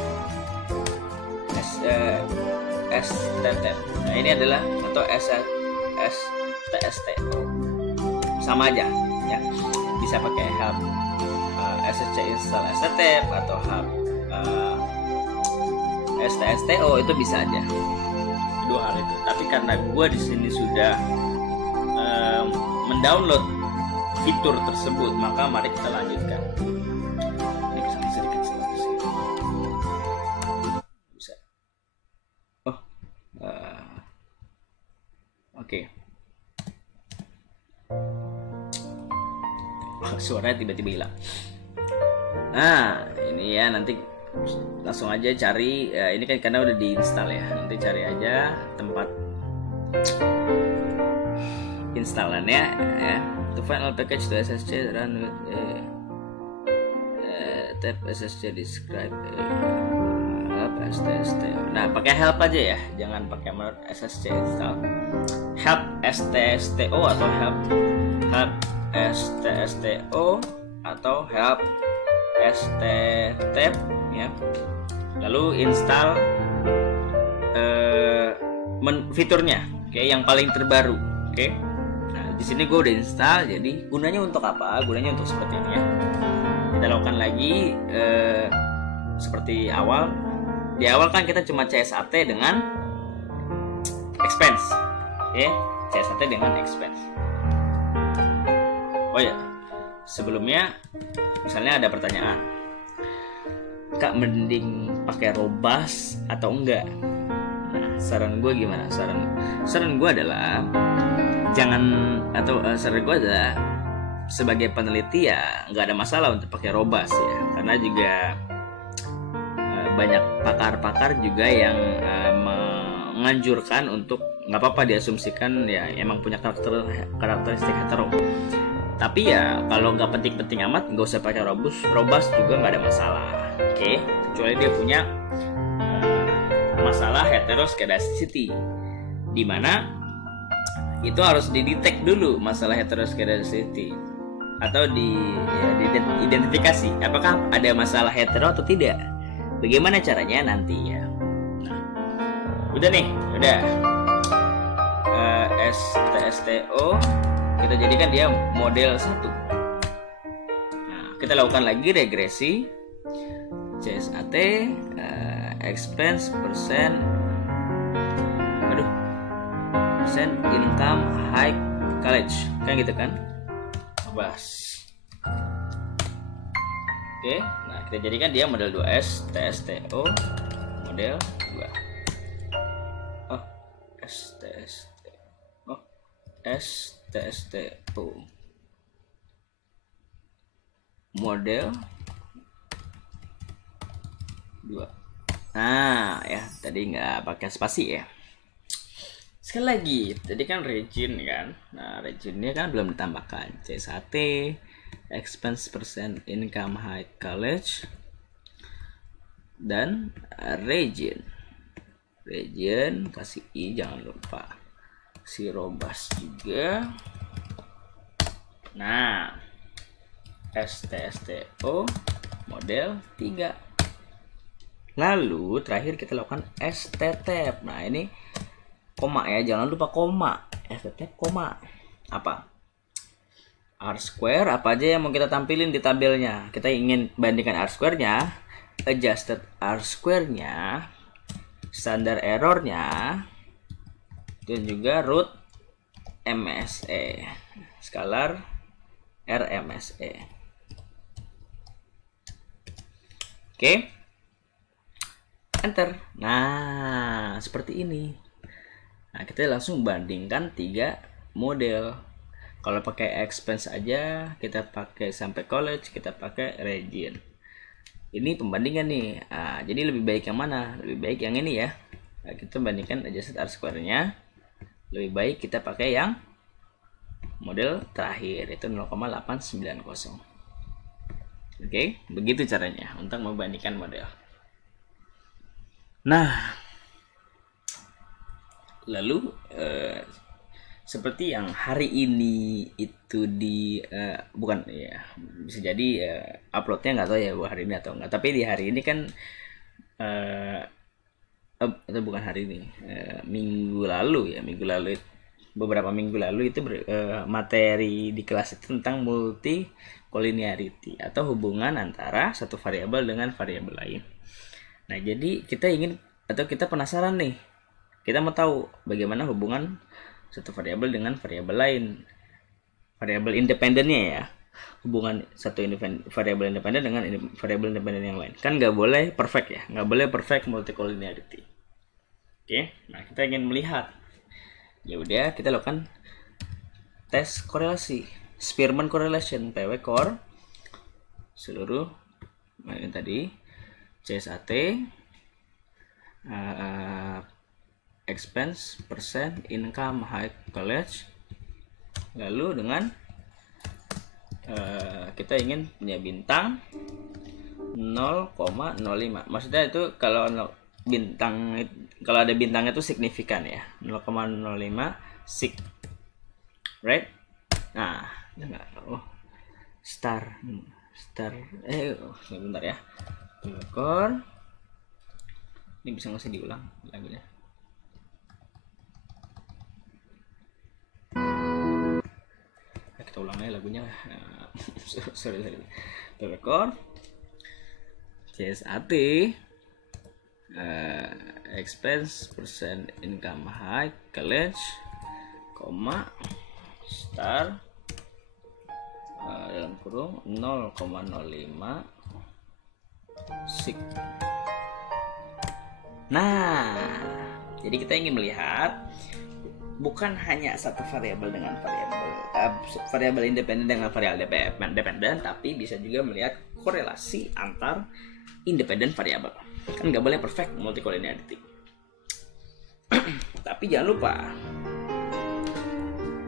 STTAP. Nah, ini adalah atau STSTO, sama aja ya, bisa pakai help SSC install STTAP atau help STSTO, itu bisa aja dua hal itu. Tapi karena gue di sini sudah mendownload fitur tersebut, maka mari kita lanjutkan. Ini bisa sedikit bisa. Oh, oke. Suaranya tiba-tiba hilang. Nah, ini ya, nanti langsung aja cari ini kan karena udah diinstal ya. Nanti cari aja tempat installannya ya. To find all package to SSC run with tab SSC describe help STSTO. Nah, pakai help aja ya, jangan pakai menurut SSC install. Help STSTO atau help STSTO atau help STTAP ya. Lalu install fiturnya, oke, yang paling terbaru, oke. Nah, di sini gue udah install. Jadi gunanya untuk apa? Gunanya untuk seperti ini ya. Kita lakukan lagi seperti awal. Di awal kan kita cuma CSAT dengan expense, oke. CSAT dengan expense. Oh ya, sebelumnya misalnya ada pertanyaan, Kak, mending pakai Robust atau enggak? Nah, saran gue gimana? Saran gue adalah saran gue adalah sebagai peneliti ya nggak ada masalah untuk pakai Robust ya, karena juga banyak pakar-pakar juga yang menganjurkan untuk nggak apa-apa diasumsikan ya emang punya karakteristik hetero. Tapi ya kalau nggak penting-penting amat nggak usah pakai Robust juga nggak ada masalah, oke? Kecuali dia punya masalah heteroscedasticity, di mana itu harus didetek dulu masalah heteroscedasticity atau diidentifikasi apakah ada masalah hetero atau tidak. Bagaimana caranya nanti ya? Nah, udah STSTO kita jadikan dia model 1. Nah, kita lakukan lagi regresi CSAT expense persen income high college kan gitu kan, bas. Oke, nah kita jadikan dia model 2S TSTO model 2. STSTO model 2. Nah ya, tadi nggak pakai spasi ya. Sekali lagi, tadi kan region kan. Nah, regionnya kan belum ditambahkan. C1, expense percent income high college, dan region. Region kasih I, jangan lupa. Si Robust juga. Nah, STSTO model 3. Lalu terakhir kita lakukan STTAP. Nah, ini koma ya, jangan lupa koma. STTAP koma. Apa? R square apa aja yang mau kita tampilin di tabelnya. Kita ingin bandingkan R square-nya, adjusted R square-nya, standar error-nya, dan juga root MSE, scalar RMSE. Oke. Enter. Nah, seperti ini. Nah, kita langsung bandingkan 3 model. Kalau pakai expense aja, kita pakai sampai college, kita pakai region. Ini pembandingan nih. Nah, jadi lebih baik yang mana? Lebih baik yang ini ya. Nah, kita bandingkan adjusted R-square-nya. Lebih baik kita pakai yang model terakhir, itu 0,890. Oke, begitu caranya untuk membandingkan model. Nah, lalu seperti yang hari ini itu bukan ya, bisa jadi uploadnya nggak tahu ya hari ini atau enggak, tapi di hari ini kan atau bukan hari ini, minggu lalu beberapa minggu lalu itu materi di kelas itu tentang multi-collinearity atau hubungan antara satu variabel dengan variabel lain. Nah, jadi kita penasaran nih, kita mau tahu bagaimana hubungan satu variabel dengan variabel lain, variabel independennya ya, hubungan satu variabel independen dengan variabel independen yang lain. Kan nggak boleh perfect ya, nggak boleh perfect multi-collinearity. Oke, nah kita ingin melihat, ya udah kita lakukan tes korelasi, Spearman correlation, PW core seluruh ini tadi CSAT, expense, percent, income, high college. Lalu dengan kita ingin punya bintang 0,05. Maksudnya itu kalau ada bintangnya itu signifikan ya, 0,05 sig, right? Nah, star sebentar ya, rekor ini bisa ngasih diulang lagunya. Kita ulang aja lagunya. sorry. Rekor CSAT, expense, percent, income, high college, koma, star, dalam kurung 0,05 sig. Nah, jadi kita ingin melihat bukan hanya satu variabel dengan variabel independen dengan variabel dependen, tapi bisa juga melihat korelasi antar independen variabel. Kan nggak boleh perfect multi-collinearity. Tapi jangan lupa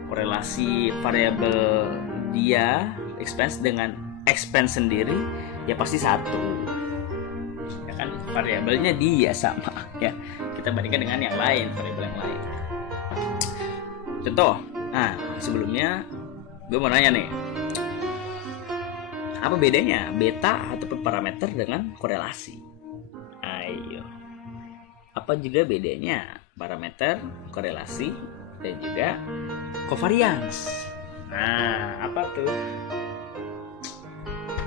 korelasi variabel dia expense dengan expense sendiri ya pasti satu. Ya kan, variabelnya dia sama ya. Kita bandingkan dengan yang lain, variabel yang lain. Contoh, nah sebelumnya gue mau nanya nih, apa bedanya beta atau parameter dengan korelasi? Ayo, apa juga bedanya parameter, korelasi, dan juga covariance? Nah, apa tuh?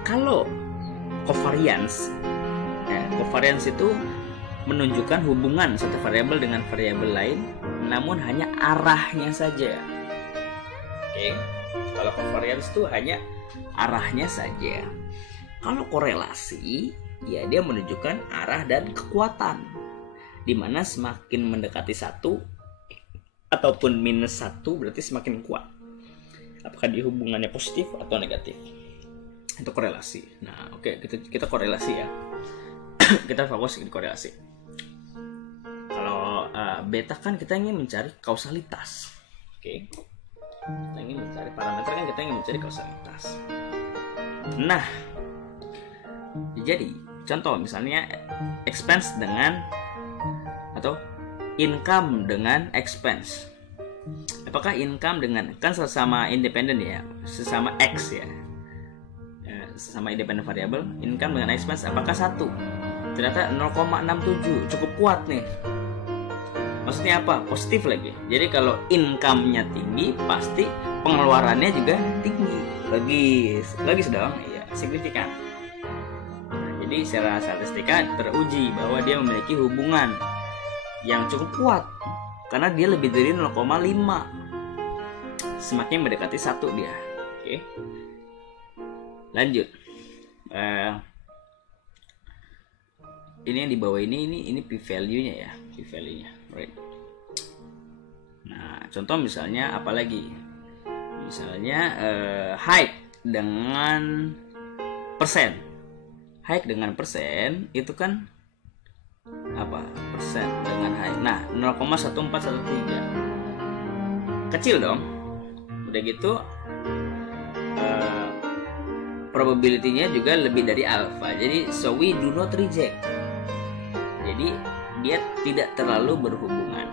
Kalau covariance itu menunjukkan hubungan satu variabel dengan variabel lain, namun hanya arahnya saja. Oke, kalau covariance itu hanya arahnya saja. Kalau korelasi, ya dia menunjukkan arah dan kekuatan, dimana semakin mendekati satu ataupun minus satu berarti semakin kuat. Apakah dia hubungannya positif atau negatif? Itu korelasi. Nah, oke, kita korelasi ya. Kita fokus di korelasi. Kalau beta kan kita ingin mencari kausalitas. Oke. Kita ingin mencari parameter, kan kita ingin mencari kausalitas. Nah, jadi contoh misalnya expense dengan atau income dengan expense. Apakah income dengan, kan sesama independen ya, sesama X ya, sesama independen variabel, income dengan expense apakah satu? Ternyata 0,67, cukup kuat nih. Maksudnya apa? Positif lagi. Jadi kalau income-nya tinggi, pasti pengeluarannya juga tinggi. Logis dong, iya, signifikan. Jadi secara statistika teruji bahwa dia memiliki hubungan yang cukup kuat karena dia lebih dari 0,5. Semakin mendekati 1 dia. Oke. Lanjut. ini yang di bawah ini p value-nya ya, p value-nya, right? Nah, contoh misalnya apa lagi? Misalnya height dengan persen. Height dengan persen itu kan apa? Persen dengan height. Nah, 0,1413. Kecil dong. Udah gitu probability-nya juga lebih dari alpha. Jadi so we do not reject. Jadi dia tidak terlalu berhubungan.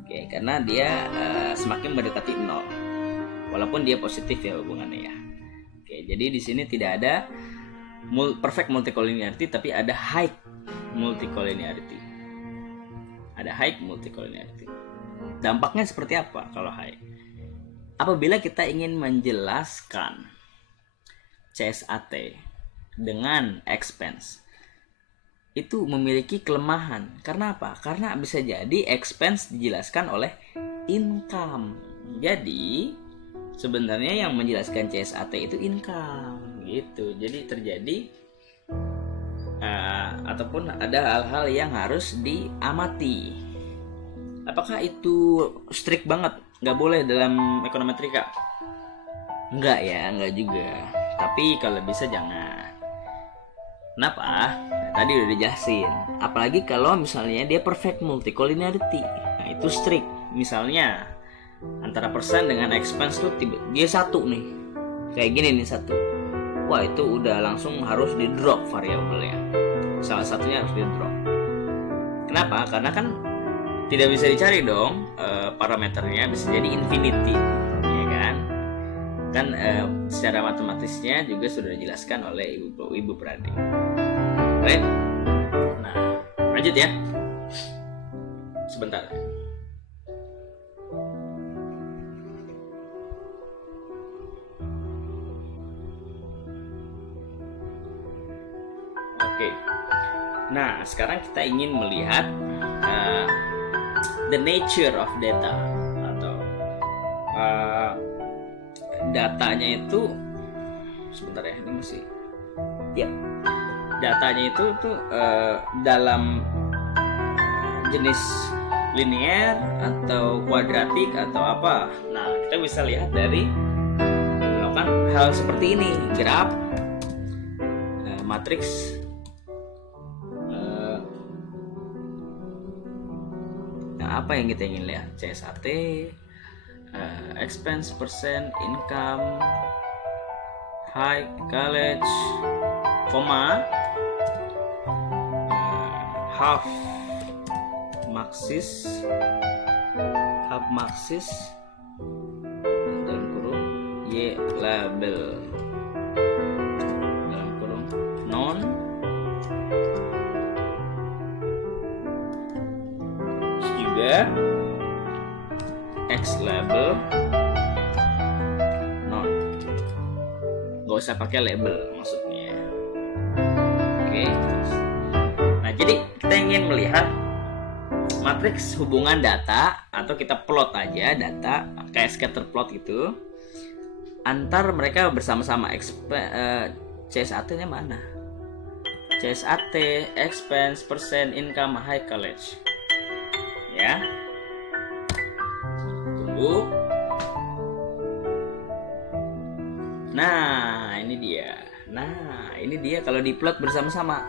Oke, karena dia semakin mendekati 0. Walaupun dia positif ya hubungannya ya. Oke, jadi di sini tidak ada perfect multicollinearity, tapi ada high multicollinearity. Ada high multicollinearity. Dampaknya seperti apa kalau high? Apabila kita ingin menjelaskan CSAT dengan expense, itu memiliki kelemahan. Karena apa? Karena bisa jadi expense dijelaskan oleh income. Jadi sebenarnya yang menjelaskan CSAT itu income gitu. Jadi terjadi ataupun ada hal-hal yang harus diamati. Apakah itu strict banget? Nggak boleh dalam ekonometrika? Enggak ya, enggak juga. Tapi kalau bisa jangan. Kenapa? Nah, tadi udah dijelasin. Apalagi kalau misalnya dia perfect multicollinearity. Nah itu strict. Misalnya antara persen dengan expense tuh dia satu nih, kayak gini nih satu. Wah itu udah langsung harus di drop variabelnya. Salah satunya harus di drop. Kenapa? Karena kan tidak bisa dicari dong parameternya, bisa jadi infinity, ya kan? Kan secara matematisnya juga sudah dijelaskan oleh Ibu Pradi. Right? Nah, lanjut ya. Sebentar. Oke. Nah, sekarang kita ingin melihat the nature of data atau datanya itu sebentar ya, ini masih ya. Datanya itu tuh dalam jenis linear atau kuadratik atau apa. Nah, kita bisa lihat dari melakukan hal seperti ini, graf, matriks, nah apa yang kita ingin lihat? CSAT, expense percent, income, high, college, koma, half maxis, dalam kurung y label, dalam kurung non, terus juga x label non, nggak usah pakai label maksudnya. Oke. Nah jadi kita ingin melihat matriks hubungan data, atau kita plot aja data kayak scatter plot gitu, antar mereka bersama-sama. CSAT-nya mana? CSAT, expense, percent, income, high, college. Ya. Tunggu. Nah, ini dia. Kalau diplot bersama-sama.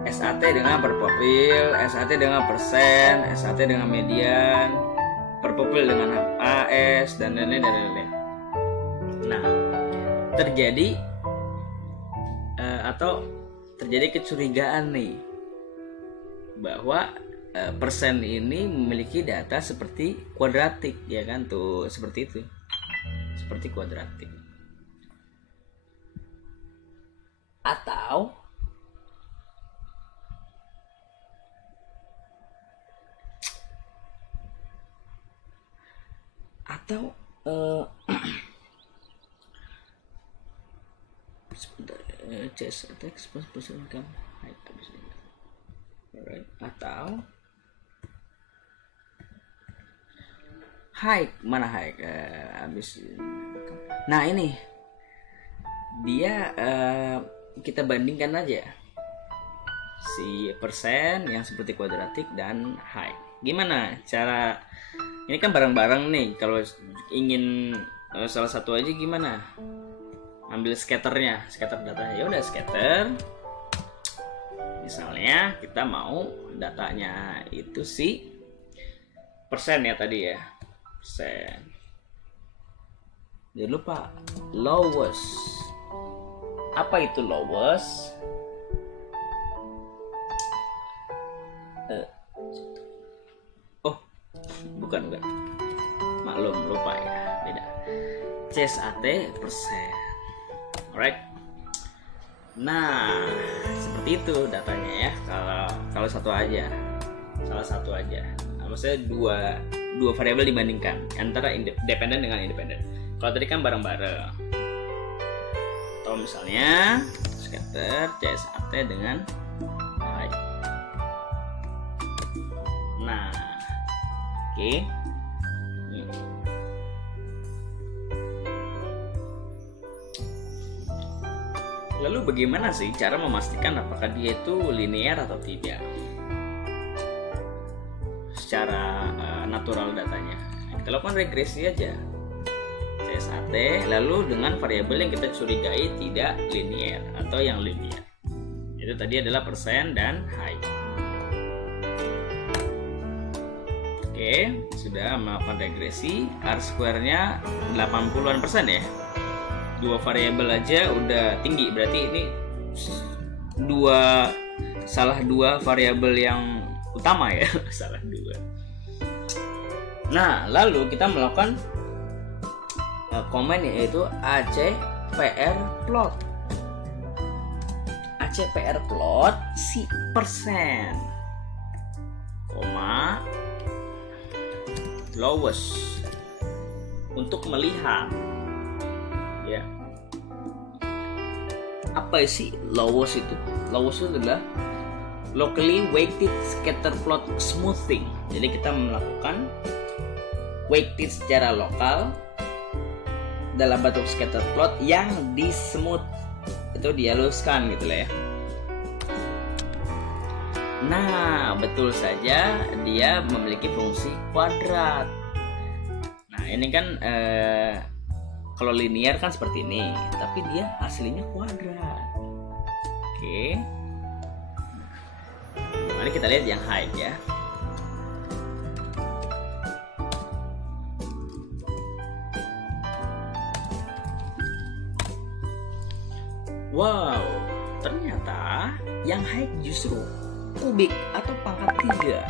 SAT dengan perpopil, SAT dengan persen, SAT dengan median, perpopil dengan AS, dan lain-lain. Nah, terjadi kecurigaan nih bahwa persen ini memiliki data seperti kuadratik, ya kan? Tuh, seperti itu. Seperti kuadratik. Atau high, mana high? Habis. Nah ini dia kita bandingkan aja si persen yang seperti kuadratik dan height. Gimana cara ini kan bareng-bareng nih, kalau ingin salah satu aja gimana? Ambil scatter datanya. Ya udah scatter. Misalnya kita mau datanya itu si persen ya tadi ya. Persen. Jangan lupa lowest. Apa itu lowest? Oh, bukan. Maklum, lupa ya, beda. CSAT persen. Alright. Nah, seperti itu datanya ya. Kalau salah satu aja. Nah, maksudnya dua variabel dibandingkan antara dependen dengan independen. Kalau tadi kan bareng-bareng. Atau misalnya scatter CSAT dengan height. Nah, oke. Lalu bagaimana sih cara memastikan apakah dia itu linear atau tidak secara natural datanya? Kita lakukan regresi aja CSAT lalu dengan variabel yang kita curigai tidak linear atau yang linear. Itu tadi adalah persen dan height. Oke, sudah melakukan regresi. R-square-nya 80-an persen ya. Dua variabel aja udah tinggi, berarti ini salah dua variabel yang utama ya. Salah dua. Nah, lalu kita melakukan command yaitu ACPR plot. ACPR plot si persen, koma lowest untuk melihat ya. Apa sih lowest itu? Lowest itu adalah locally weighted scatter plot smoothing. Jadi kita melakukan weighted secara lokal dalam bentuk scatter plot yang di smooth, itu dihaluskan gitu lah ya. Nah, betul saja dia memiliki fungsi kuadrat. Nah, ini kan kalau linear kan seperti ini, tapi dia aslinya kuadrat. Oke. Mari kita lihat yang height ya. Wow, ternyata yang height justru kubik atau pangkat 3.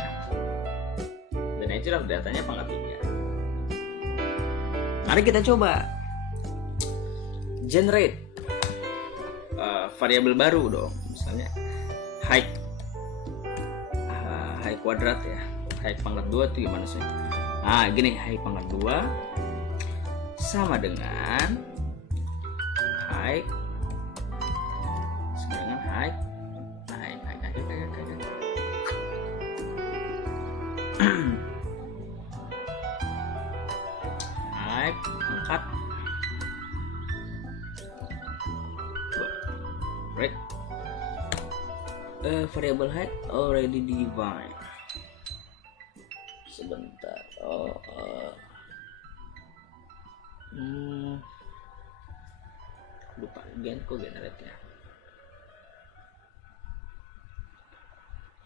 Dan nature of datanya pangkat 3. Mari kita coba generate variabel baru dong, misalnya height kuadrat ya. Height pangkat 2 itu gimana sih? Nah, gini, height pangkat 2 sama dengan height height pangkat 2. Right. Variable height already defined. Sebentar. Lupa kok generate ya.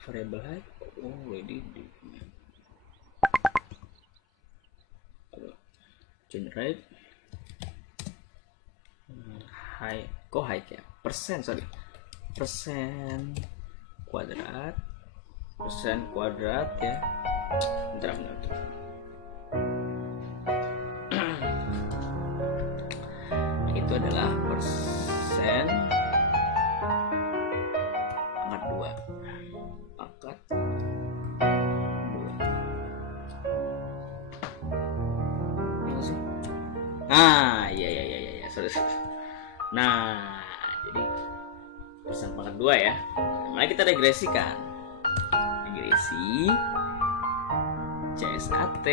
Variable height already defined. Generate height, kok height ya? Persen kuadrat ya. Bentar. Itu adalah persen pangkat 2. Iya. Sorry. Nah, jadi persen pangkat 2 ya. Mari kita regresikan. Regresi CSAT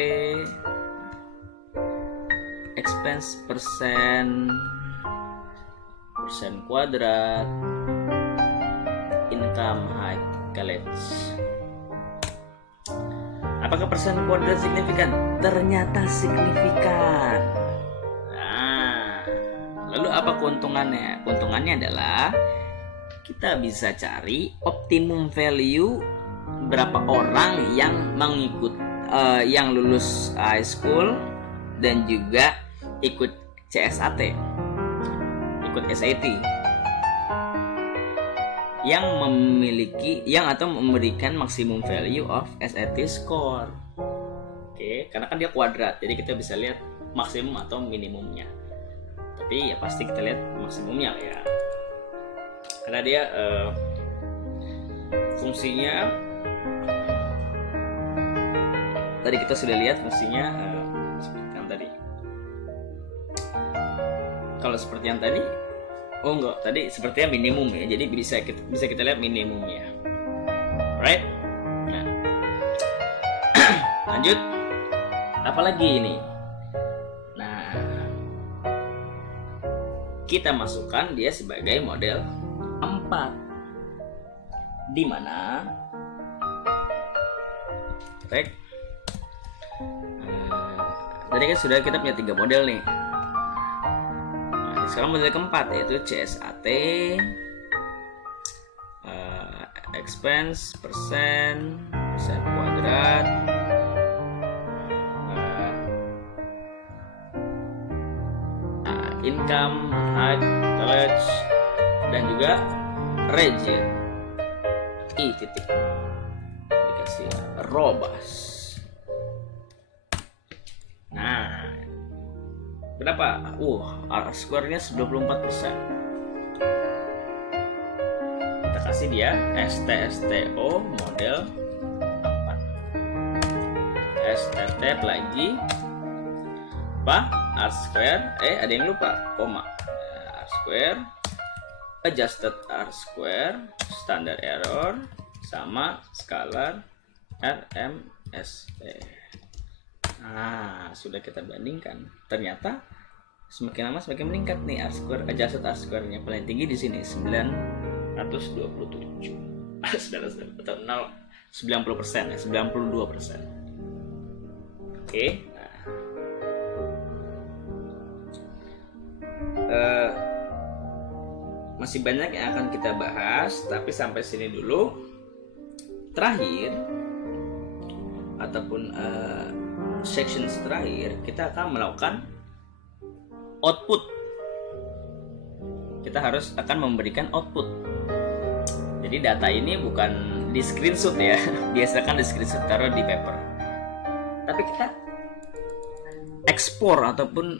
expense persen kuadrat income high college. Apakah persen kuadrat signifikan? Ternyata signifikan. Nah, lalu apa keuntungannya? Keuntungannya adalah kita bisa cari optimum value berapa orang yang yang lulus high school dan juga ikut CSAT, ikut SAT, yang atau memberikan maksimum value of SAT score. Oke, karena kan dia kuadrat, jadi kita bisa lihat maksimum atau minimumnya. Tapi ya pasti kita lihat maksimumnya ya, karena dia fungsinya tadi kita sudah lihat fungsinya seperti yang tadi. Kalau seperti yang tadi, oh enggak, tadi sepertinya minimum ya, jadi bisa kita lihat minimumnya. Alright, nah lanjut, apalagi ini. Nah, kita masukkan dia sebagai model 4, di mana tadi kan sudah kita punya 3 model nih. Nah, sekarang model keempat yaitu CSAT, expense persen kuadrat, income high college, dan juga region dikasih robust. Nah, berapa? R-square-nya 94%. Kita kasih dia STO model 4. STT lagi apa? R-square, ada yang lupa, koma. R-square, adjusted R-square, standard error, sama scalar RMSE. Nah, sudah kita bandingkan. Ternyata semakin lama semakin meningkat nih R-square, adjusted R-square-nya paling tinggi di sini 927. 90% ya, 92%. Oke. Masih banyak yang akan kita bahas, tapi sampai sini dulu. Terakhir ataupun section terakhir, kita akan melakukan output. Kita akan memberikan output. Jadi data ini bukan di screenshot ya, biasakan di screenshot taruh di paper. Tapi kita ekspor ataupun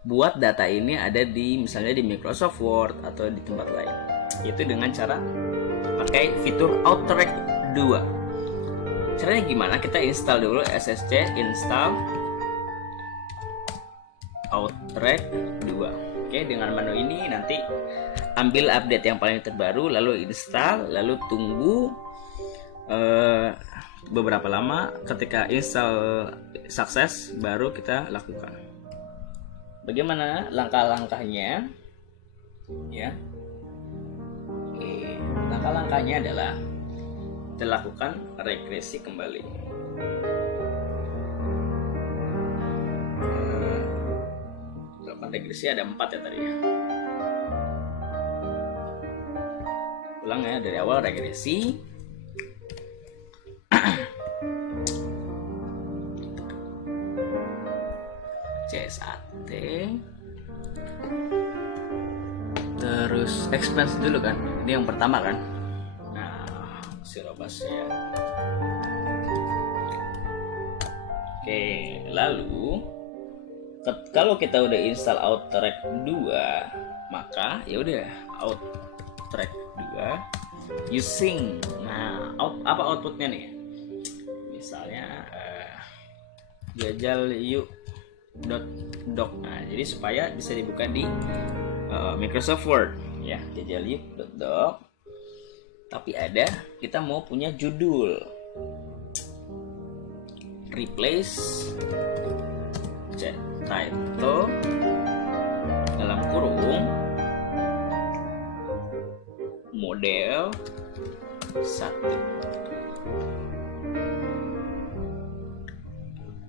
buat data ini ada di misalnya di Microsoft Word atau di tempat lain. Itu dengan cara pakai fitur Outrack 2. Caranya gimana? Kita install dulu SSC install Outrack 2. Oke, dengan menu ini nanti ambil update yang paling terbaru, lalu install, lalu tunggu beberapa lama. Ketika install sukses, baru kita lakukan. Bagaimana langkah-langkahnya? Ya. Oke, langkah-langkahnya adalah kita lakukan regresi kembali. Lakukan regresi ada 4 ya tadi ya. Ulang ya dari awal regresi. CSAT, terus expense dulu kan, ini yang pertama kan. Nah, si robust ya. Oke, lalu kalau kita udah install Outrack 2, maka ya udah Outrack 2 using. Nah, apa outputnya nih? Misalnya jajal yuk .doc. Nah, jadi supaya bisa dibuka di Microsoft Word ya, jajalyuk.doc. Tapi kita mau punya judul, replace title model 1.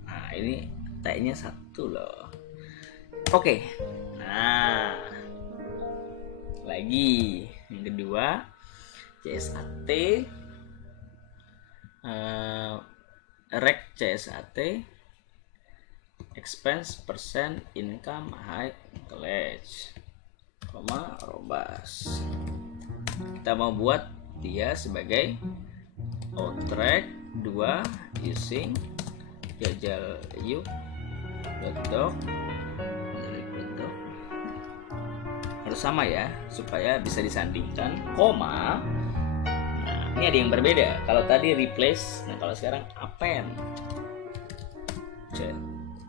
Nah, ini T-nya 1 loh. Oke. Nah, lagi yang kedua CSAT, rek CSAT, expense percent income high college, robas. Kita mau buat dia sebagai outrack 2 using jajal yuk doc. Harus sama ya supaya bisa disandingkan, koma. Nah, ini ada yang berbeda. Kalau tadi replace, nah kalau sekarang append.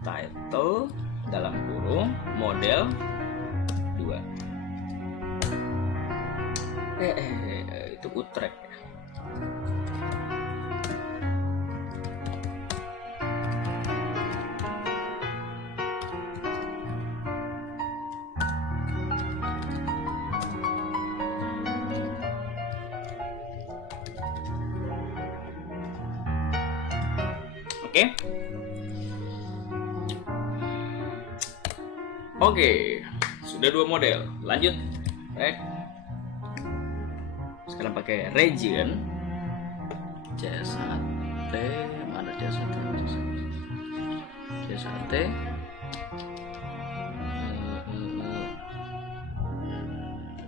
Title dalam kurung model 2. Itu Utrecht. Oke, sudah 2 model. Lanjut, sekarang pakai region CSAT. Mana CSAT? CSAT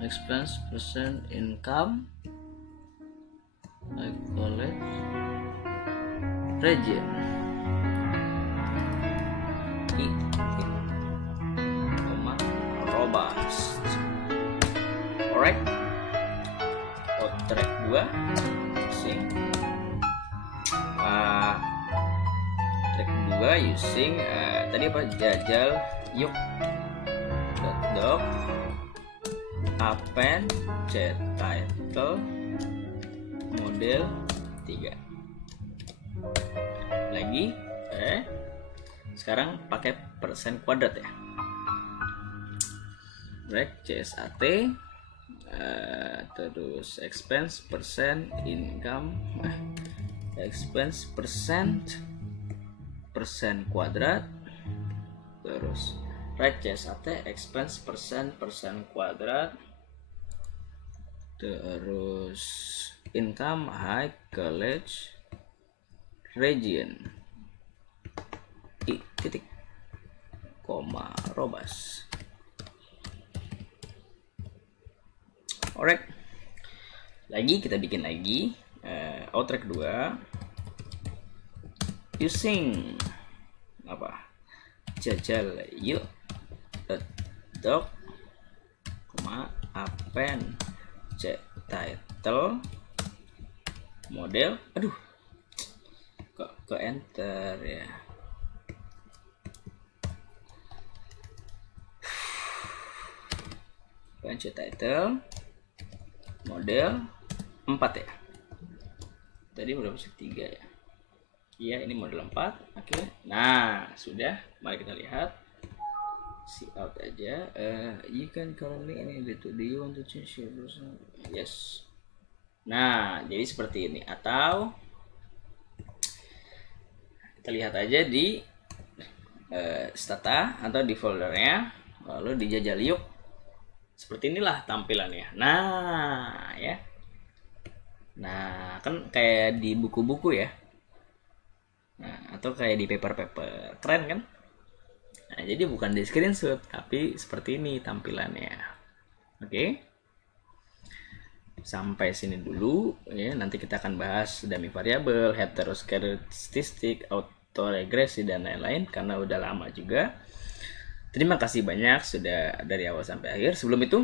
expense percent income college region robust. Alright, outrack 2 using track 2 using tadi apa, jajal yuk doc append title model 3. Lagi sekarang pakai persen kuadrat ya. Rek CSAT, terus expense percent income, expense percent kuadrat, terus rek CSAT expense percent kuadrat, terus income high college region titik koma robust. Alright, lagi kita bikin lagi outrack 2 using apa, jajal yuk doc append title model. Aduh, kok ke enter ya. Pencet title model 4 ya. Tadi berapa sih? 3 ya. Iya, ini model 4. Oke. Nah, sudah. Mari kita lihat. See out aja. You can currently any do you want to change your person? Yes. Nah, jadi seperti ini. Atau kita lihat aja di stata atau di foldernya, lalu dijajal yuk. Seperti inilah tampilannya. Nah, ya. Nah, kan kayak di buku-buku ya. Nah, atau kayak di paper-paper. Keren kan? Nah, jadi bukan di screenshot, tapi seperti ini tampilannya. Oke. Sampai sini dulu ya. Nanti kita akan bahas dummy variable, heteroscedastic, autoregresi dan lain-lain karena udah lama juga. Terima kasih banyak sudah dari awal sampai akhir. Sebelum itu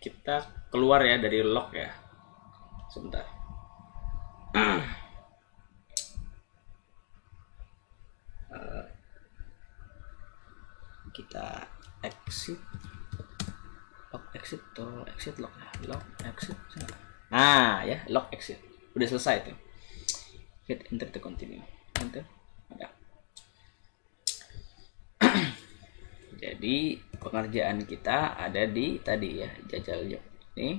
kita keluar ya dari log ya. Sebentar. Kita exit log exit. Nah ya, log exit udah selesai tuh. Hit enter to continue. Enter. Ada. Jadi pengerjaan kita ada di tadi ya, jajal yuk. Ini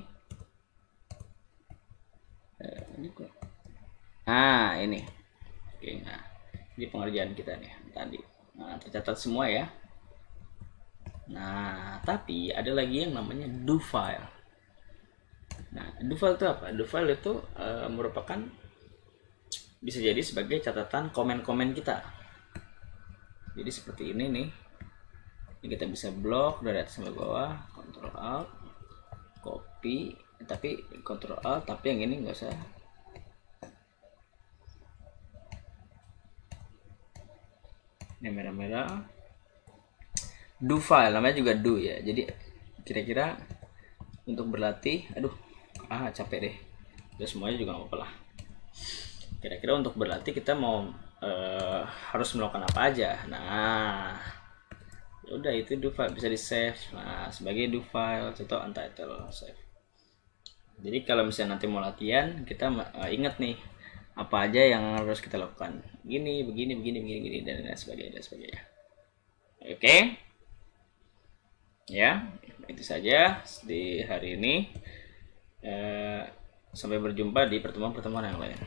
Nah ini, oke, nah ini pengerjaan kita nih tadi. Nah tercatat semua ya. Nah tapi ada lagi yang namanya do file. Nah do file itu apa? Do file itu merupakan, bisa jadi sebagai catatan komen-komen kita. Jadi seperti ini nih. Ini kita bisa blok dari atas sampai bawah, Ctrl Alt, copy, tapi Ctrl Alt, tapi yang ini nggak usah. Ini merah-merah. Do file, namanya juga do ya. Jadi kira-kira untuk berlatih, capek deh. Udah semuanya juga nggak apa-apa lah. Kira-kira untuk berlatih kita mau harus melakukan apa aja. Nah, udah itu do file bisa di save. Nah, sebagai do file, contoh untitled save. Jadi kalau misalnya nanti mau latihan, kita ingat nih apa aja yang harus kita lakukan. Begini, dan lain sebagainya. Oke. Ya, itu saja di hari ini. Sampai berjumpa di pertemuan-pertemuan yang lain.